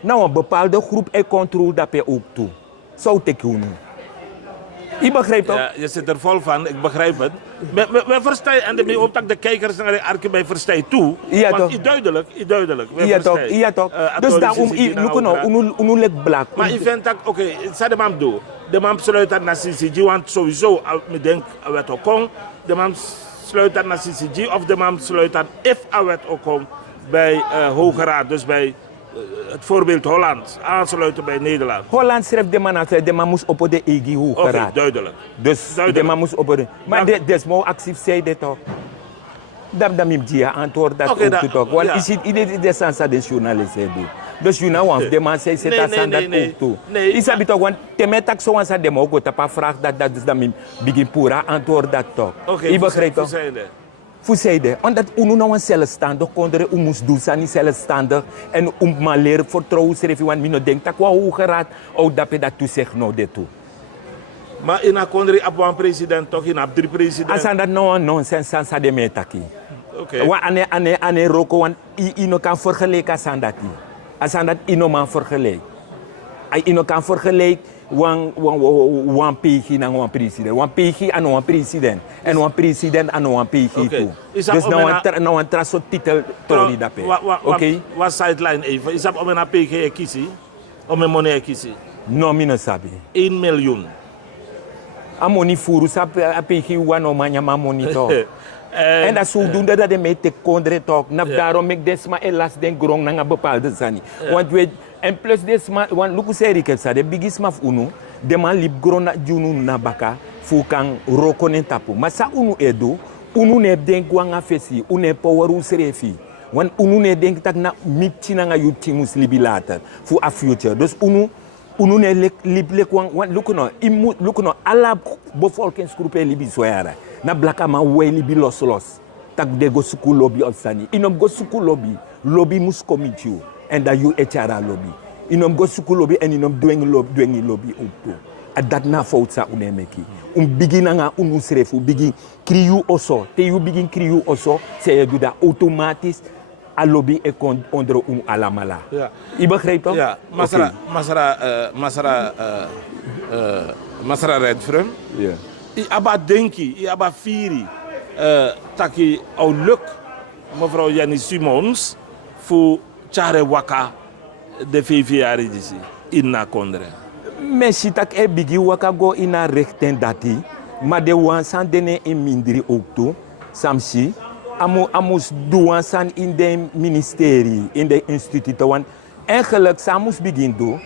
Nou een bepaalde groep e controle dape ook toe. Zou tekenen. Je begrijpt toch? Ja, je zit er vol van, ik begrijp het. We verstaan, en de optak de kijkers naar de arke bij verstaan toe. Ja, want toch. duidelijk. Ja toch, ja toch. Dus daarom, luku nou, unulik blak. Maar ik vind dat, oké, dat de man doen. De man sluit dat naar CCG, want sowieso, ik denk, wet ook kon. De man sluit dat naar CCG, of de man sluit dat, if wet ook kon, bij Hoge Raad, dus bij het voorbeeld Holland, aansluiten bij Nederland. Holland schrijft de man moest op de EG hoge Oké, raad. duidelijk. Dus de man moest op de... Maar desmo actief zei dit toch. Dat mim dia antwoord dat Oké, ook te toch. Want ja. is het ieder de sansa de journalist doen. Dus you know want de man zei ze dat aan dat ook toe. Nee. Is dat toch want temetak zo aan de mo go tapa vraag dat dus dat mim begin pura antwoord dat toch. Oké, Je begrijpt toch? Fuseide, omdat unu nou een zelfstandig kondere moest doen, zijn niet zelfstandig en maar leren vertrouwen schrijven, want mino denkt dat qua hoge raad, ook dat je dat toezegt nou dit toe. Maar in een country heb een president toch, in 3 presidenten. Als aan dat nou een nonsens aan de metaki. Oké. Want aan roko, want ino kan vergelijken als aan dat. Als aan dat ino man vergelijken. Ino kan vergelijken. Wan PG na wan president. Wan PG aan wan president. En wan president aan wan PG toe. Dus nou een traso titel tori dape. Oké? Wat sideline even. Is dat om een PG kiezen? Om een money kiezen? No, mino sabi. 1 miljoen. A money furu sa PG wan o manya ma money to. En dat zodoende dat de mee te kondre toch. Daarom ik desma elas den grong na een bepaalde zani. Want weet en plus desma, want luku seri ke sa de bigisma unu, de man lip grona junu na baka fu kan rokonen tapu. Maar sa unu edu, unu ne denk wanga fesi, unu power usrefi. Want unu ne denk tak na mitchi na nga yuti muslibi later fu a future. Dus unu ne lip want luku no alla bevolkingsgroepen libi soyara. Na blaka ma we libi los. Tak de go suku lobby opstani. Inom go suku lobby mus komitju. En dat je echara lobby. Inom go suku lobby en inom dwengi lobby ook. En dat na fout sa unemeki. Begin nga unusrefu, begin kriu oso. Te you begin kriu oso, se je doet dat automatisch. A lobby e onder alamala. Ja. Je begrijpt toch? Ja, Masra Redfrum. Ja. I aba denki, I aba firi. Taki au luk, mevrouw Jenny Simons, voor Chare Waka, de VVR in na kondre. Mensen tak e bigi waka go ina rechten dati, maar de wansan dene in mindri ook toe, samsi, amus duwansan in de ministerie, in de instituten, want eigenlijk samus begin do,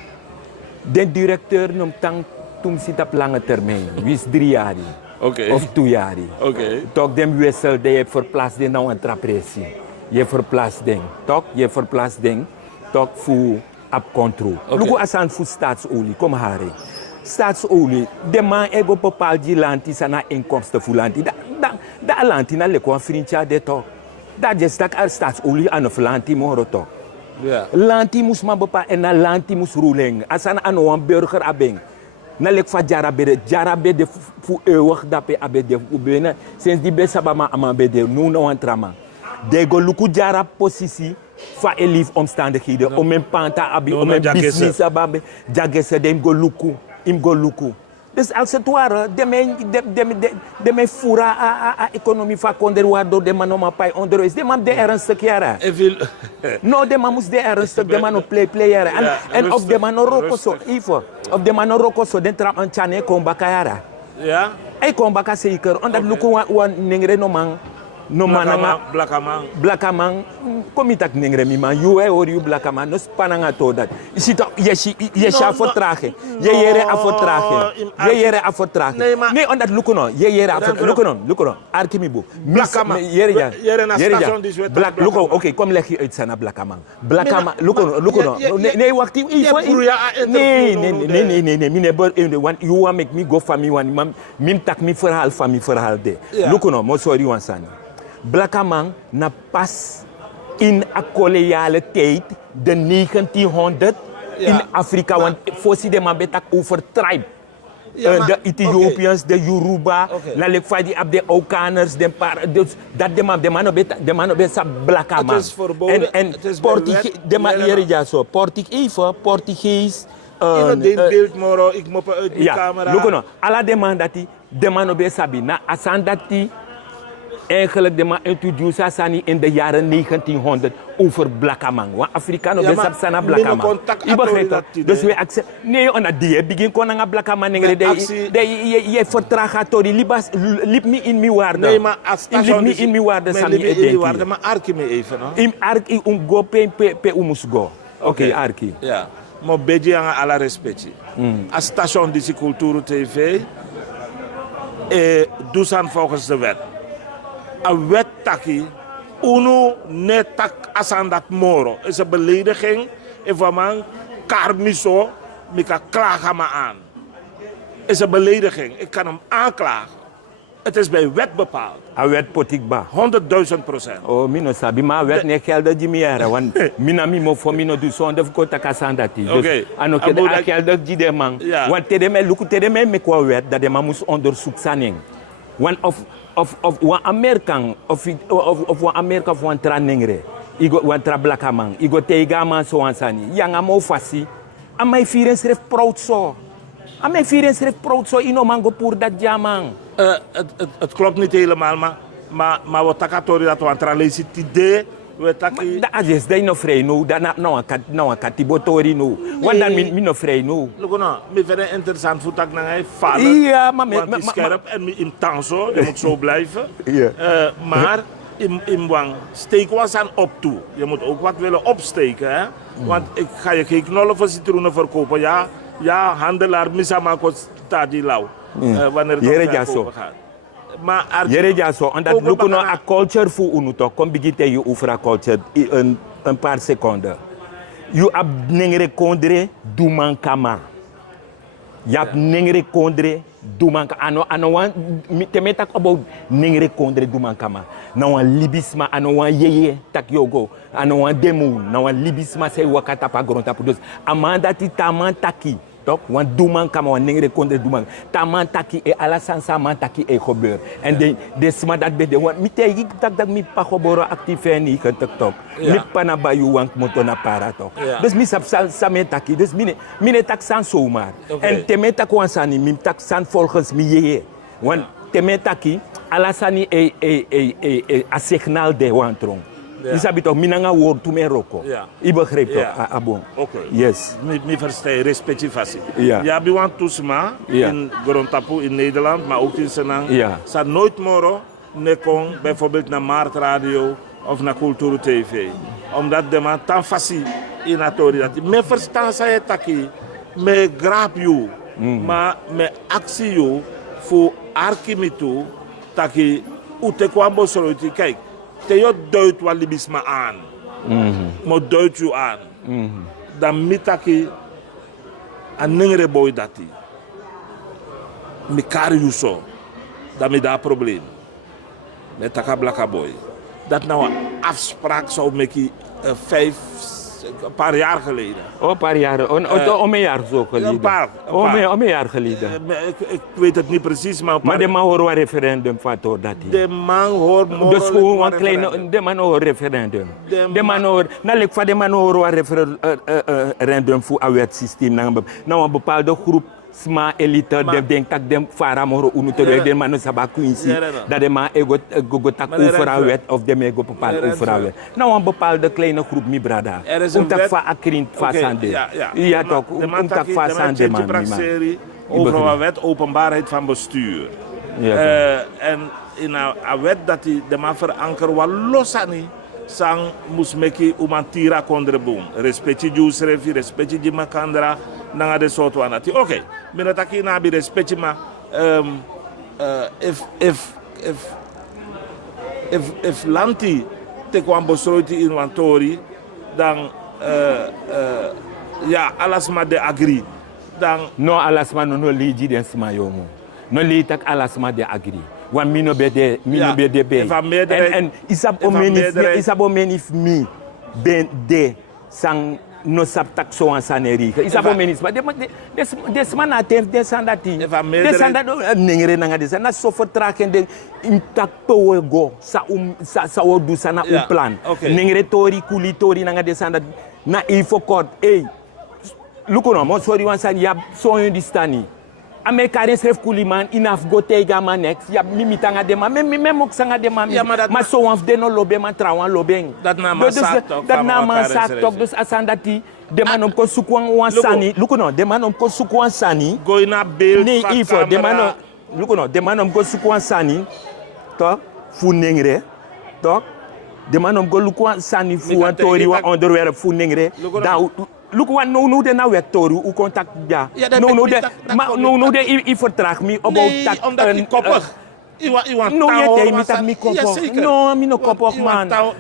de directeur noemt tang toen zit op lange termijn, wist 3 jaar. Okay. Of 2 jaar. Okay. Toch dem wissel, je verplaatst den nou een trapressie. Je verplaatst ding, toch? Je verplaatst ding, toch voor op controle. Lugu asan voor staatsolie, kom haar. Staatsolie, de man ego bepaald die land is aan inkomsten voor land. Dat land is een vriendje de toch. Dat is dat er staatsolie aan een land moro toch. Ja. Land moest maar bepaald en een land moest ruling. Asan aan een burger abeng. Na lek fa jarabe de fu eeuwig dape abede ubena sinds die besa ba ma amabede nu no antrama de go luku jara positie fa elif omstandigheden om mijn panta abi om mijn business ababe jagese dem go luku im go luku dus als het ware de mijn fura a economie va konder waardoor de man oma pai onder is de man de ernstig jara no de man moest de ernstig de man op player en of de man roko so ifo of de man roko so den trap een chane kon bakayara ja ay kon baka zeker omdat luku wan ningre no man no mananga Blakaman. Blakaman, komitak ningre mi man, you hoor you Blakaman, no spananga to dat. Je sha vertraging. Je jere a vertraging. Je jere a vertraging. Nee, on dat lukono. Je jere a vertraging. Lukono. Arkimibo. Blakaman. Jere na station die zwet. Luko, oké, kom leg je uit sana Blakaman. Blakaman, lukono. Nee, wacht even. Nee, mine you want make me go for me one. Mim tak mi verhaal de. Lukono, mo sorry wan sani. Blakaman na pas in a koloniale tijd, de 1900 in Afrika, want voorzien de man betak over tribe. De Ethiopiërs, de Yoruba, la lekfadi ab de Okaners, dat de man beta Blakaman. Het is verboden. En Portugees. Even dit beeld moro, ik mop uit die camera. Lukono, alla de man dat de man be sabi na asan dat eigenlijk de man introduce Sani in de jaren 1900 over Blakaman. Want Afrikanen besap sana Blakaman. Je begrijpt dat? Dus we accepteren. Nee, on a die begin kon aan Blakaman nengre je vertraagt tori lip me in mi waarde. Nee, maar als lip me in mi waarde Sani in waarde, maar arki me even, no? In arki go pe umusgo. Oké, arki. Ja. Maar beetje aan alle respectie. Als station die Cultuur TV doet aan volgens de wet. Een wet taki, uno net tak asan dat moro. Is een belediging. En van man, karmiso, ik kan klagen me aan. Is een belediging. Ik kan hem aanklagen. Het is bij wet bepaald. A wet potikba. 100.000%. Oh, mino sabi ma wet ne gelda di miera wan mina mi mo fo mino du son def ko takasandati. Okay. Ano ke da gelda di de man. Wan te de me luku te de me ko wet dat de man moest onderzoek saning. One of one American of one American of one traningre. Igo one tra Blakaman. Igo teiga man so ansani. Yanga mo fasi. Amai firen schrift proud so. Amai firen schrift proud so ino mango pour dat jamang. Het klopt niet helemaal, maar wat takatori dat we aan het lezen het idee. Dat is dat no vrij no, dat nou een katibotori no. Want dan min no vrij no. Look nou, me verder interessant voor dat naar vallen. Ja, maar want die scherp en in tanso, je moet zo blijven. Ja. Maar in wang steek was aan op toe. Je moet ook wat willen opsteken, hè? Want ik ga je geen knollen van citroenen verkopen, ja? Ja, handelaar misama kost die lauw. Wanneer het verkopen gaat. Maar Jere jaso, omdat lukken no a culture fu unu to, kom bigite you over a culture een paar seconden. You ab nengre kondre duman kama. Yap nengre kondre duman kama. Ano wan temetak about nengre kondre duman kama. Na wan libisma ano wan yeye tak yogo. Ano wan demu, na wan libisma se wakata pa gronta pudos. Amanda ti taman taki. Toch? Want doeman kan maar nengre kondre doeman. Taman taki e ala sansa man taki e gebeur. En de sma dat be de want mi te ik dat mi pa geboro actief en ik TikTok. Mi pa na bayu wank moto na para toch. Dus mi sap samen taki. Dus mine tak san zomaar. En teme tak wansani mi tak san volgens mi je. Want teme taki ala sani a signal de wantrong. Je sabi toch, minanga woord to me roko. Je begrijpt toch, abon. Oké. Yes. Mi versta respectivatie. Ja. Ja, bij want toesma in Grontapu in Nederland, maar ook in Senang. Ja. Sa nooit moro nekong bijvoorbeeld naar Maart Radio of naar Cultuur TV. Omdat de man tan fasi in atori dat. Me verstaan saya taki, me grab you, maar me actie you voor arkimitu taki ute kwambo soluti. Kijk. Je duidt wat libisme aan. Maar duidt je aan. Dan mitaki een nengere boy dati. Mi kari you so. Dan mi daar probleem. Met taka blaka boy. Dat nou een afspraak zou maken een paar jaar geleden. Oh, een paar jaar. Om een jaar zo geleden. Een paar. Om een jaar geleden. Ik weet het niet precies, maar de man hoort een referendum van dat. De man hoort morgen. Dus gewoon een kleine. De man hoort referendum. De man hoort. Nou, ik van de man hoort een referendum voor een wetsysteem. Nou, een bepaalde groep. Sma elite de denk tak dem fara moro unu te de man saba kuinsi dat de man ego tak over a wet of de ego bepaal over a wet. Nou een bepaalde kleine groep mi brada. Om tak fa akrin fa sande. Ja toch, om tak fa sande man. Over een wet openbaarheid van bestuur. En in a wet dat die de man verankeren wat los aan die sang moest meki umantira kondre boom. Respecti juice refi, respecti di makandra, nanga de soort van dat. Oké, mina taki na bi respecti ma if lanti te kwam besloten inventory dan ja alles maar de agri dan no alles maar no liji den sma yomo no li tak alles maar de agri wan mino be de be en isab omenif mi ben de sang no sap tak so an saneri isab omenif maar de sma na tem de sandati de sandado ningere nanga de na so vertragen de intak power go sa odu sana un plan ningere tori kuli tori nanga de sandat na ifo kort lukono mo sorry wan san yab so yon distani ame karen sref kuliman inaf go tega manex yab limitanga de ma même ok sanga de ma ma so wan de no lobe man trawan lobeng dat na ma sak tok dus asandati de manom ko sukwan wan sani lukono de manom ko sukwan sani go ina beeld ni ifo de manom lukono de manom ko sukwan sani to fu nengre to de manom go lukwan sani fu an tori wa onderwerp fu nengre da look what no de na wektoru u contact ja no de I vertrag me about dat omdat die koppig iwan no je te mi tak mi koppig no mi no koppig man no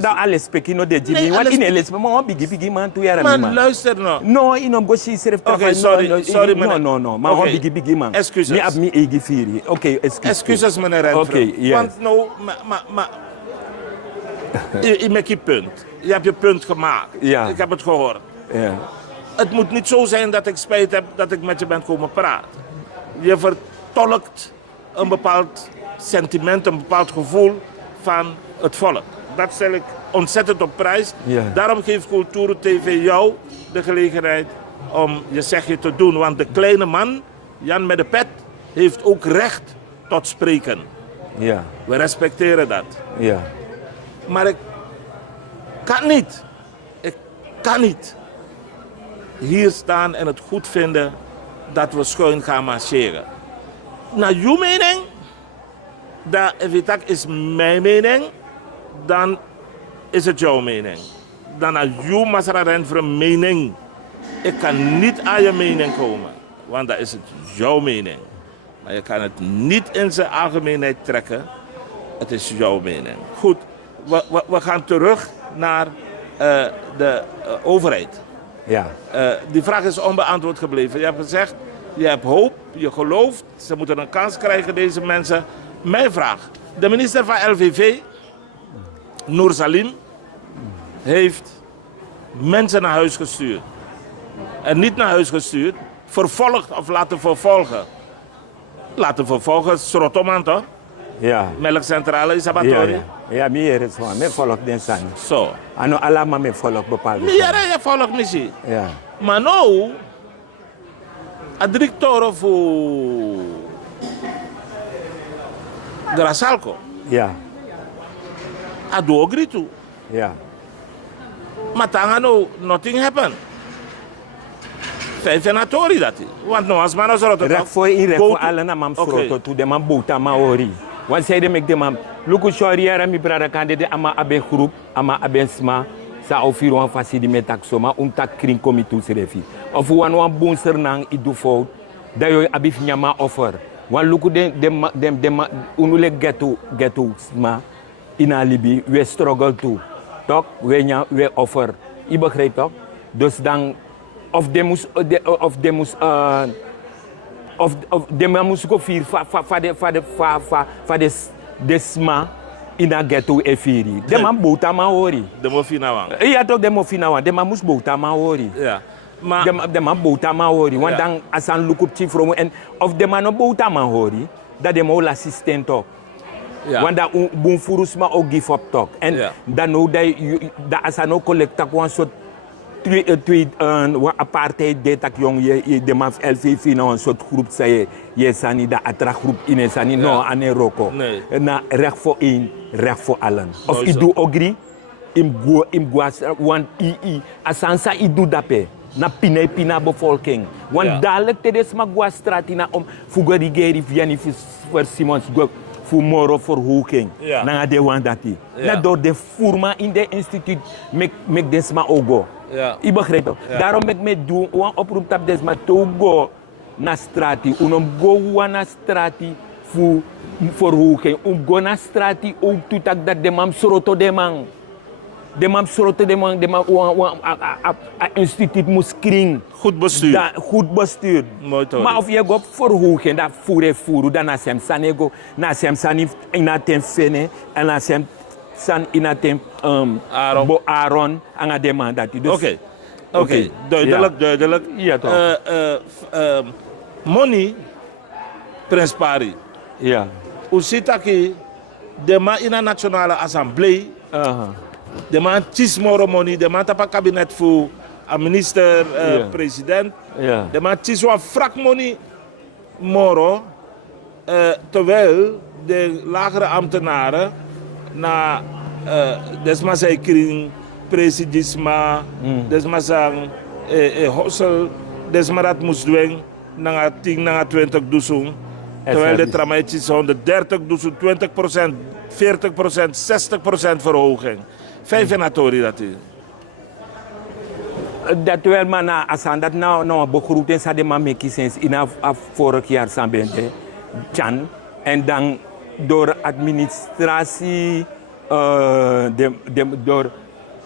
da alles pekino de jimi wat in alles maar bigi man tu yara man luister no inom go si serf okay sorry no maar bigi man excuses mi ab mi egi firi okay excuses meneer Renfro okay yes. Want nou maar je maakt je punt. Je hebt je punt gemaakt. Ja. Ik heb het gehoord. Ja. Het moet niet zo zijn dat ik spijt heb dat ik met je ben komen praten. Je vertolkt een bepaald sentiment, een bepaald gevoel van het volk. Dat stel ik ontzettend op prijs. Ja. Daarom geeft Cultuur TV jou de gelegenheid om je zegje te doen. Want de kleine man, Jan met de pet, heeft ook recht tot spreken. Ja. We respecteren dat. Ja. Maar ik kan niet hier staan en het goed vinden dat we schuin gaan marcheren. Naar jouw mening, dat is mijn mening, dan is het jouw mening. Dan naar jouw Masara Renfro mening. Ik kan niet aan je mening komen, want dat is het jouw mening. Maar je kan het niet in zijn algemeenheid trekken. Het is jouw mening. Goed. We gaan terug naar de overheid. Ja. Die vraag is onbeantwoord gebleven. Je hebt gezegd, je hebt hoop, je gelooft. Ze moeten een kans krijgen, deze mensen. Mijn vraag. De minister van LVV, Noor Salim, heeft mensen naar huis gestuurd. En niet naar huis gestuurd, vervolgd of laten vervolgen. Laten vervolgen, Srotoman toch? Ja. Melkcentrale is abattoir. Ja, meer is van. Me volk den san. Zo. Ano alama me volk bepaalde. Je volk missie. Ja. Maar nou, a directeur voor Grasalco. Ja. A do grito. Ja. Maar tanga nothing happen. 5 januari dat is. Want nou als man als er recht voor alle na mam sroto to de man buta maori. Want zij de mek de man. Luku shoriera mi brada kande de ama abe groep, ama abe sma. Sa ofiru an fasidi metak soma tak kring komitu serefi. Of wan bonser nang I do fout. Da yo abif nyama offer. Wan luku de unule getu sma. Ina libi we struggle to. Tok we offer. I begrijpt toch? Dus dan of de moest go vier fa de sma ina ghetto efiri. De man bota maori. De mo fina wan. Ja toch de mo fina wan. De man moest bota maori. Ja. Maar de man bota maori. Want dan asan look up chief en of de man bota maori, dat de mo l'assistent ook. Ja. Want dat boom furusma ook give up talk. En dan nou dat asan ook collecta kwa soort twee apartheid dat jong je de maf LVV nou een soort groep zei je sani dat attra groep in sani no ane roko na recht voor één recht voor allen of I do agree im go want I asansa I do dape na pina bevolking. Want dadelijk tijdens magwa stratina om voor regering via voor Simons voor moro verhoging. Ja. Na de wandati. Na door de forma in de instituut mek desma ogo. Ja. I begrijp het. Ja. Daarom mek me doen een oproep dat desma to go na strati. Unom go na strati voor verhoging. Go na strati ook toetak dat de mam soroto de man. De man soroto de man instituut moest kring. Goed bestuur. Goed bestuur. Mooi toch. Maar of je gaat verhogen, dat voeren, dan na nego, na san in atem fene, en na san in atem Aaron, en a demand dat. Oké. Duidelijk. Ja, toch. Money, Prins Pari. Ja. U zit aquí, de man in een nationale assemblee, de man tismoro money, de man tapa kabinet voor een minister, president. Ja. De man tis een frak money moro, terwijl de lagere ambtenaren na desma zij kring presidisma, desma sang hossel, desma dat moest doen, na 10, na 20 duizend. Terwijl de tramaitjes 130 duizend, 20%, 40%, 60% verhoging. 5 natori dat is. Dat wel maar na asan dat nou begroeting sa de man meki sinds in vorig jaar sambente Chan en dan door administratie door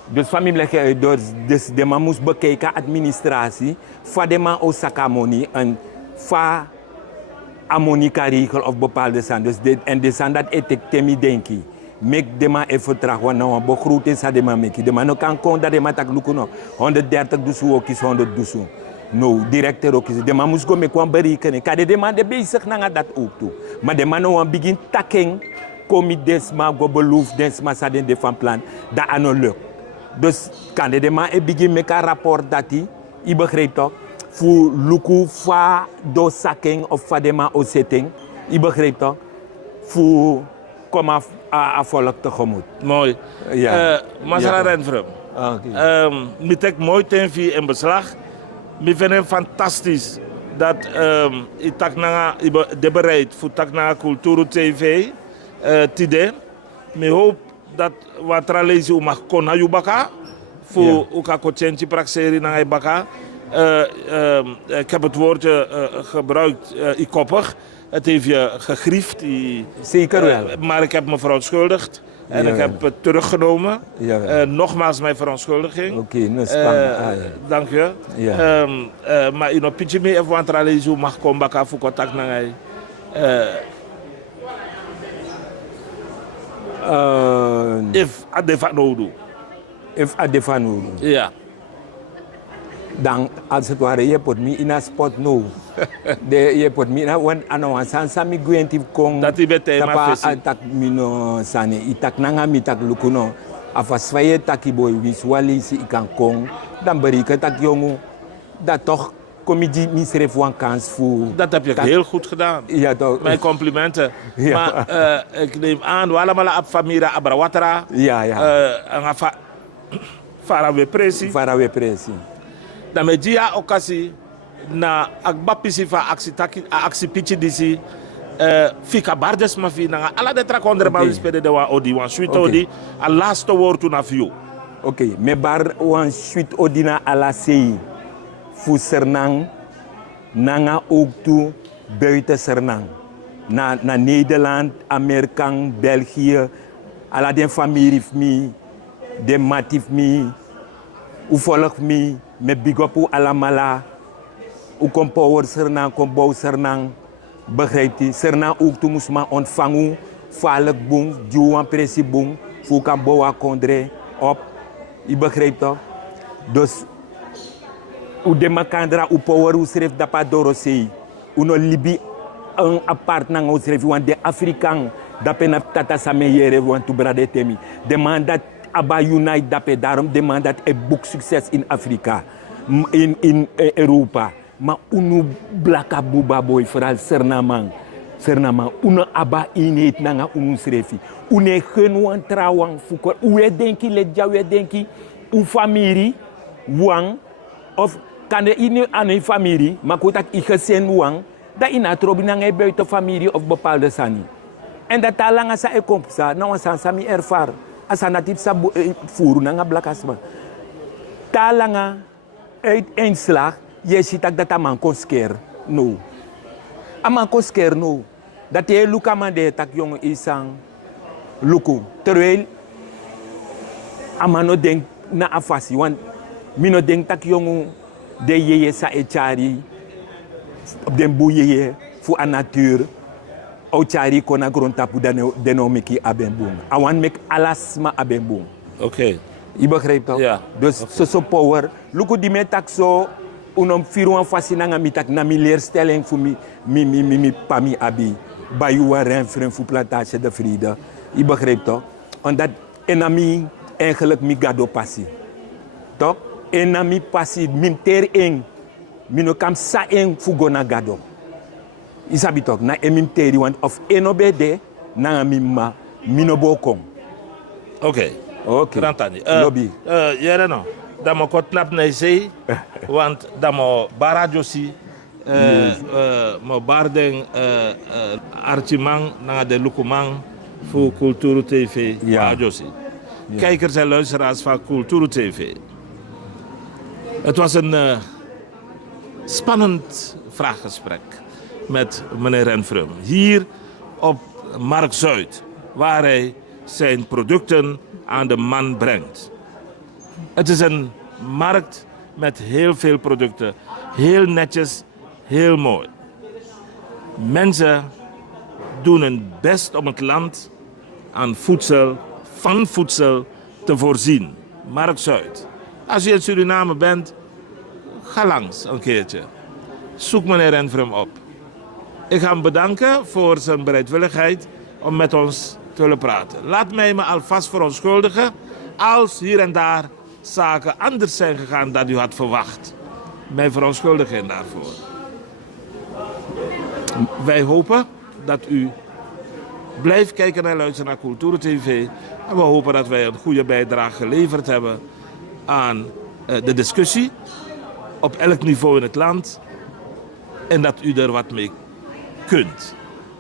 dus familie door dus de man moest bekijken administratie van de man Osaka money en van ammonica regel of bepaalde zand dus en de zand dat etek temi denki. Mek de man even terug, want nou een begroeting sa de man meki. De man kan kon dat de man tak lukken no. 130 dusu ook is 100 dusu. No, directeur ook is. De man moest go met kwam berekenen. Kade de man de bezig na dat ook toe. Maar de man nou begin taking, komi desma go beloof desma sa de van plan. Dat ano lukt. Dus kan de man begin met een rapport dat hij, je begrijpt toch? Voor luku fa do saking of fa de man ozetting. Je begrijpt toch? Voor kom af volk tegemoet. Mooi. Ja. Masara Renfrum. Ik heb mooi TV in beslag. Ik vind het fantastisch dat ik de bereid voor Cultuur TV tide. Ik hoop dat wat er lezen mag kon Jubaka voor ook kocentje praxeri naar Baka. Ik heb het woordje gebruikt, ik koppig. Het heeft je gegriefd. Zeker wel. Maar ik heb me verontschuldigd. En ik heb het teruggenomen. Nogmaals mijn verontschuldiging. Oké, dank je. Ja. Maar in op pitje mee even want er mag komen baka voor contact naar hij. If adefa nodu. If adefa nodu. Ja. Dan als het ware je pot me in een spot no. Je pot me in een ano san sami gwenti kong. Dat die bete ma fesi. Atak mino sane itak nanga mitak lukuno. Afaswaye taki boy visualisi ikan kong. Dan berike tak jongu. Dat toch comedie misref een kans voor. Dat heb je heel goed gedaan. Ja, toch. Mijn complimenten. Ja. Maar ik neem aan, we allemaal op familie Abrawatra. Ja. Faraway Presi. Faraway Presi. Dan met die occasie na agbapisi van actie pitje disi fika bardes mafi na ala de trakonder ba spede de wa odi wan suite odi a last word to na view. Oké, me bar wan suite odi na ala sei fu Sernang nanga ook toe buiten Sernang na Nederland, Amerika, België ala den familie mi de matif mi u volg mi me big up u alamala u kom power Sernang kom bouw Sernang begrijpt u Sernang ook toe moest maar ontvangen valk boom juwan presi boom voor kan bouwen kondre op u begrijpt toch dus u de makandra u power u schreef dapa dorosei u no libi een apart nang u schreef want de Afrikaan dape na tata sameyere want tu brade temi de mandat Aba Unite dape daarom demand dat een boek succes in Afrika, in Europa. Maar unu blaka buba boy vooral Sernamang, unu aba inheid nanga unu srefi. Une genwan trawang fukor. Uwe denki le jawe denki u familie wang of kan de in aan een familie, maar goed dat ik gezin wang, dat in het robin aan buiten familie of bepaalde sani. En dat lang als ik kom, nou als sami ervaar, als aan dat iets voeren naar blakasma. Talanga uit inslag, je ziet dat een man kon sker, no. Een man kon sker, no. Dat je luka man de tak jongen is aan luku. Terwijl, een man no denk na afasi, want mino denk dat jongen de je sa echari op den boeie voor een natuur. Ochari kona grondtapu denomiki abenboom. Awan mek alasma abenboom. Oké. Je begrijpt toch? Ja. Dus so power. Luku di metak zo unom firuan fasinanga mitak na mi leerstelling voor mi pami abi. Bayua renfren voor plantage de vrede. Je begrijpt toch? Omdat enami eigenlijk mi gado passie. Toch? Enami passie min ter eng. Mino kam sa eng fugona gado. Isabi toch? Na emim teri want of enobede na mimma minobokong. Oké. Oké. Grantani. Lobby. Jere no. Dat mo kot nap na zee. Want dat mo barajosi. Mo bardeng archimang na de lukumang voor Cultuur TV. Ja. Barajosi. Kijkers en luisteraars van Cultuur TV. Het was een spannend vraaggesprek met meneer Renfreum. Hier op Markt Zuid, waar hij zijn producten aan de man brengt. Het is een markt met heel veel producten. Heel netjes, heel mooi. Mensen doen hun best om het land aan voedsel, van voedsel te voorzien. Markt Zuid. Als je in Suriname bent, ga langs een keertje. Zoek meneer Renfreum op. Ik ga hem bedanken voor zijn bereidwilligheid om met ons te willen praten. Laat mij me alvast verontschuldigen als hier en daar zaken anders zijn gegaan dan u had verwacht. Mijn verontschuldiging daarvoor. Wij hopen dat u blijft kijken en luisteren naar Cultuur TV. En we hopen dat wij een goede bijdrage geleverd hebben aan de discussie op elk niveau in het land. En dat u er wat mee kunt.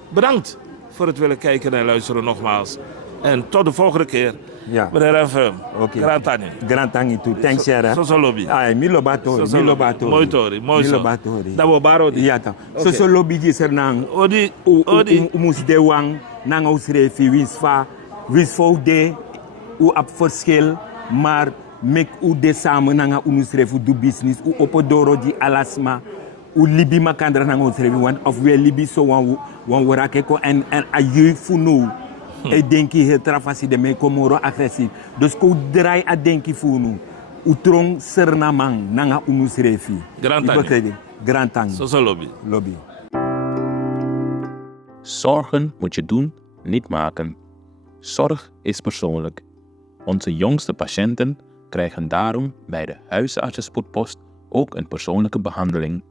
Bedankt voor het willen kijken en luisteren nogmaals. En tot de volgende keer. Ja. Meneer Renfreum. Oké. Grantani. Grantani toe. Thanks, Jera. Soso lobby. Ay, milo batori. Milo batori. Mooi tori. Mooi zo. Milo batori. Dat we baro di. Ja, toch. Oké. Soso lobby is er nang. Odi. Odi. Mus de wang. Nang ausrefi. Wins de. U op verschil. Maar mek u de samen nanga unusrefi do business. U opodoro di alasma. U libi makandra nang ausrefi. Want of we libi so wan warakeko en ayu funu. Ik denk je trafasi de me komoro agressief. Dus ko draai a denki funu. Utrong sernamang nanga unusrefi. Grantani. Grantang. Soso lobby. Lobby. Zorgen moet je doen, niet maken. Zorg is persoonlijk. Onze jongste patiënten krijgen daarom bij de huisartsenspoedpost ook een persoonlijke behandeling.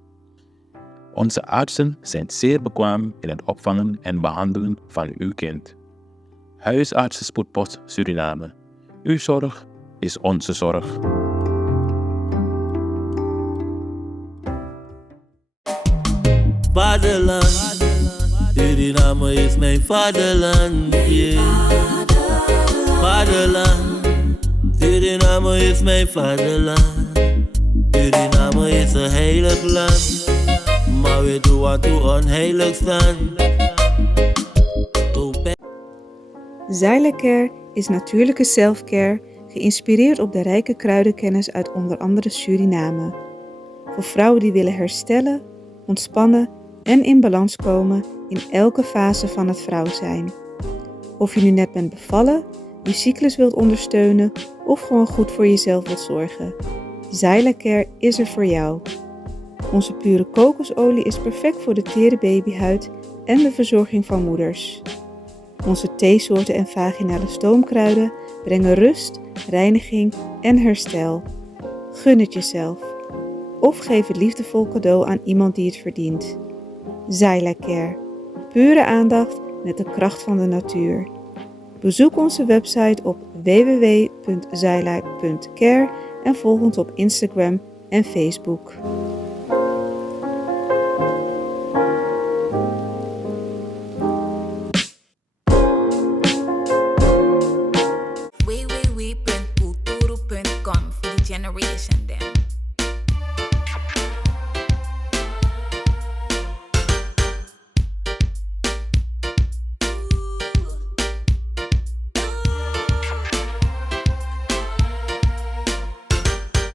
Onze artsen zijn zeer bekwaam in het opvangen en behandelen van uw kind. Huisartsenspoedpost Suriname. Uw zorg is onze zorg. Vaderland, Suriname is mijn vaderland. Yeah. Vaderland, Suriname is mijn vaderland. Suriname is een heilig land, maar we doen wat toe onheilig staan. Xylecare is natuurlijke selfcare, geïnspireerd op de rijke kruidenkennis uit onder andere Suriname. Voor vrouwen die willen herstellen, ontspannen en in balans komen in elke fase van het vrouw zijn. Of je nu net bent bevallen, je cyclus wilt ondersteunen of gewoon goed voor jezelf wilt zorgen. Xylecare is er voor jou. Onze pure kokosolie is perfect voor de tere babyhuid en de verzorging van moeders. Onze theesoorten en vaginale stoomkruiden brengen rust, reiniging en herstel. Gun het jezelf. Of geef het liefdevol cadeau aan iemand die het verdient. Xylecare. Pure aandacht met de kracht van de natuur. Bezoek onze website op www.xylac.care en volg ons op Instagram en Facebook. www.kulturu.com voor de generation then.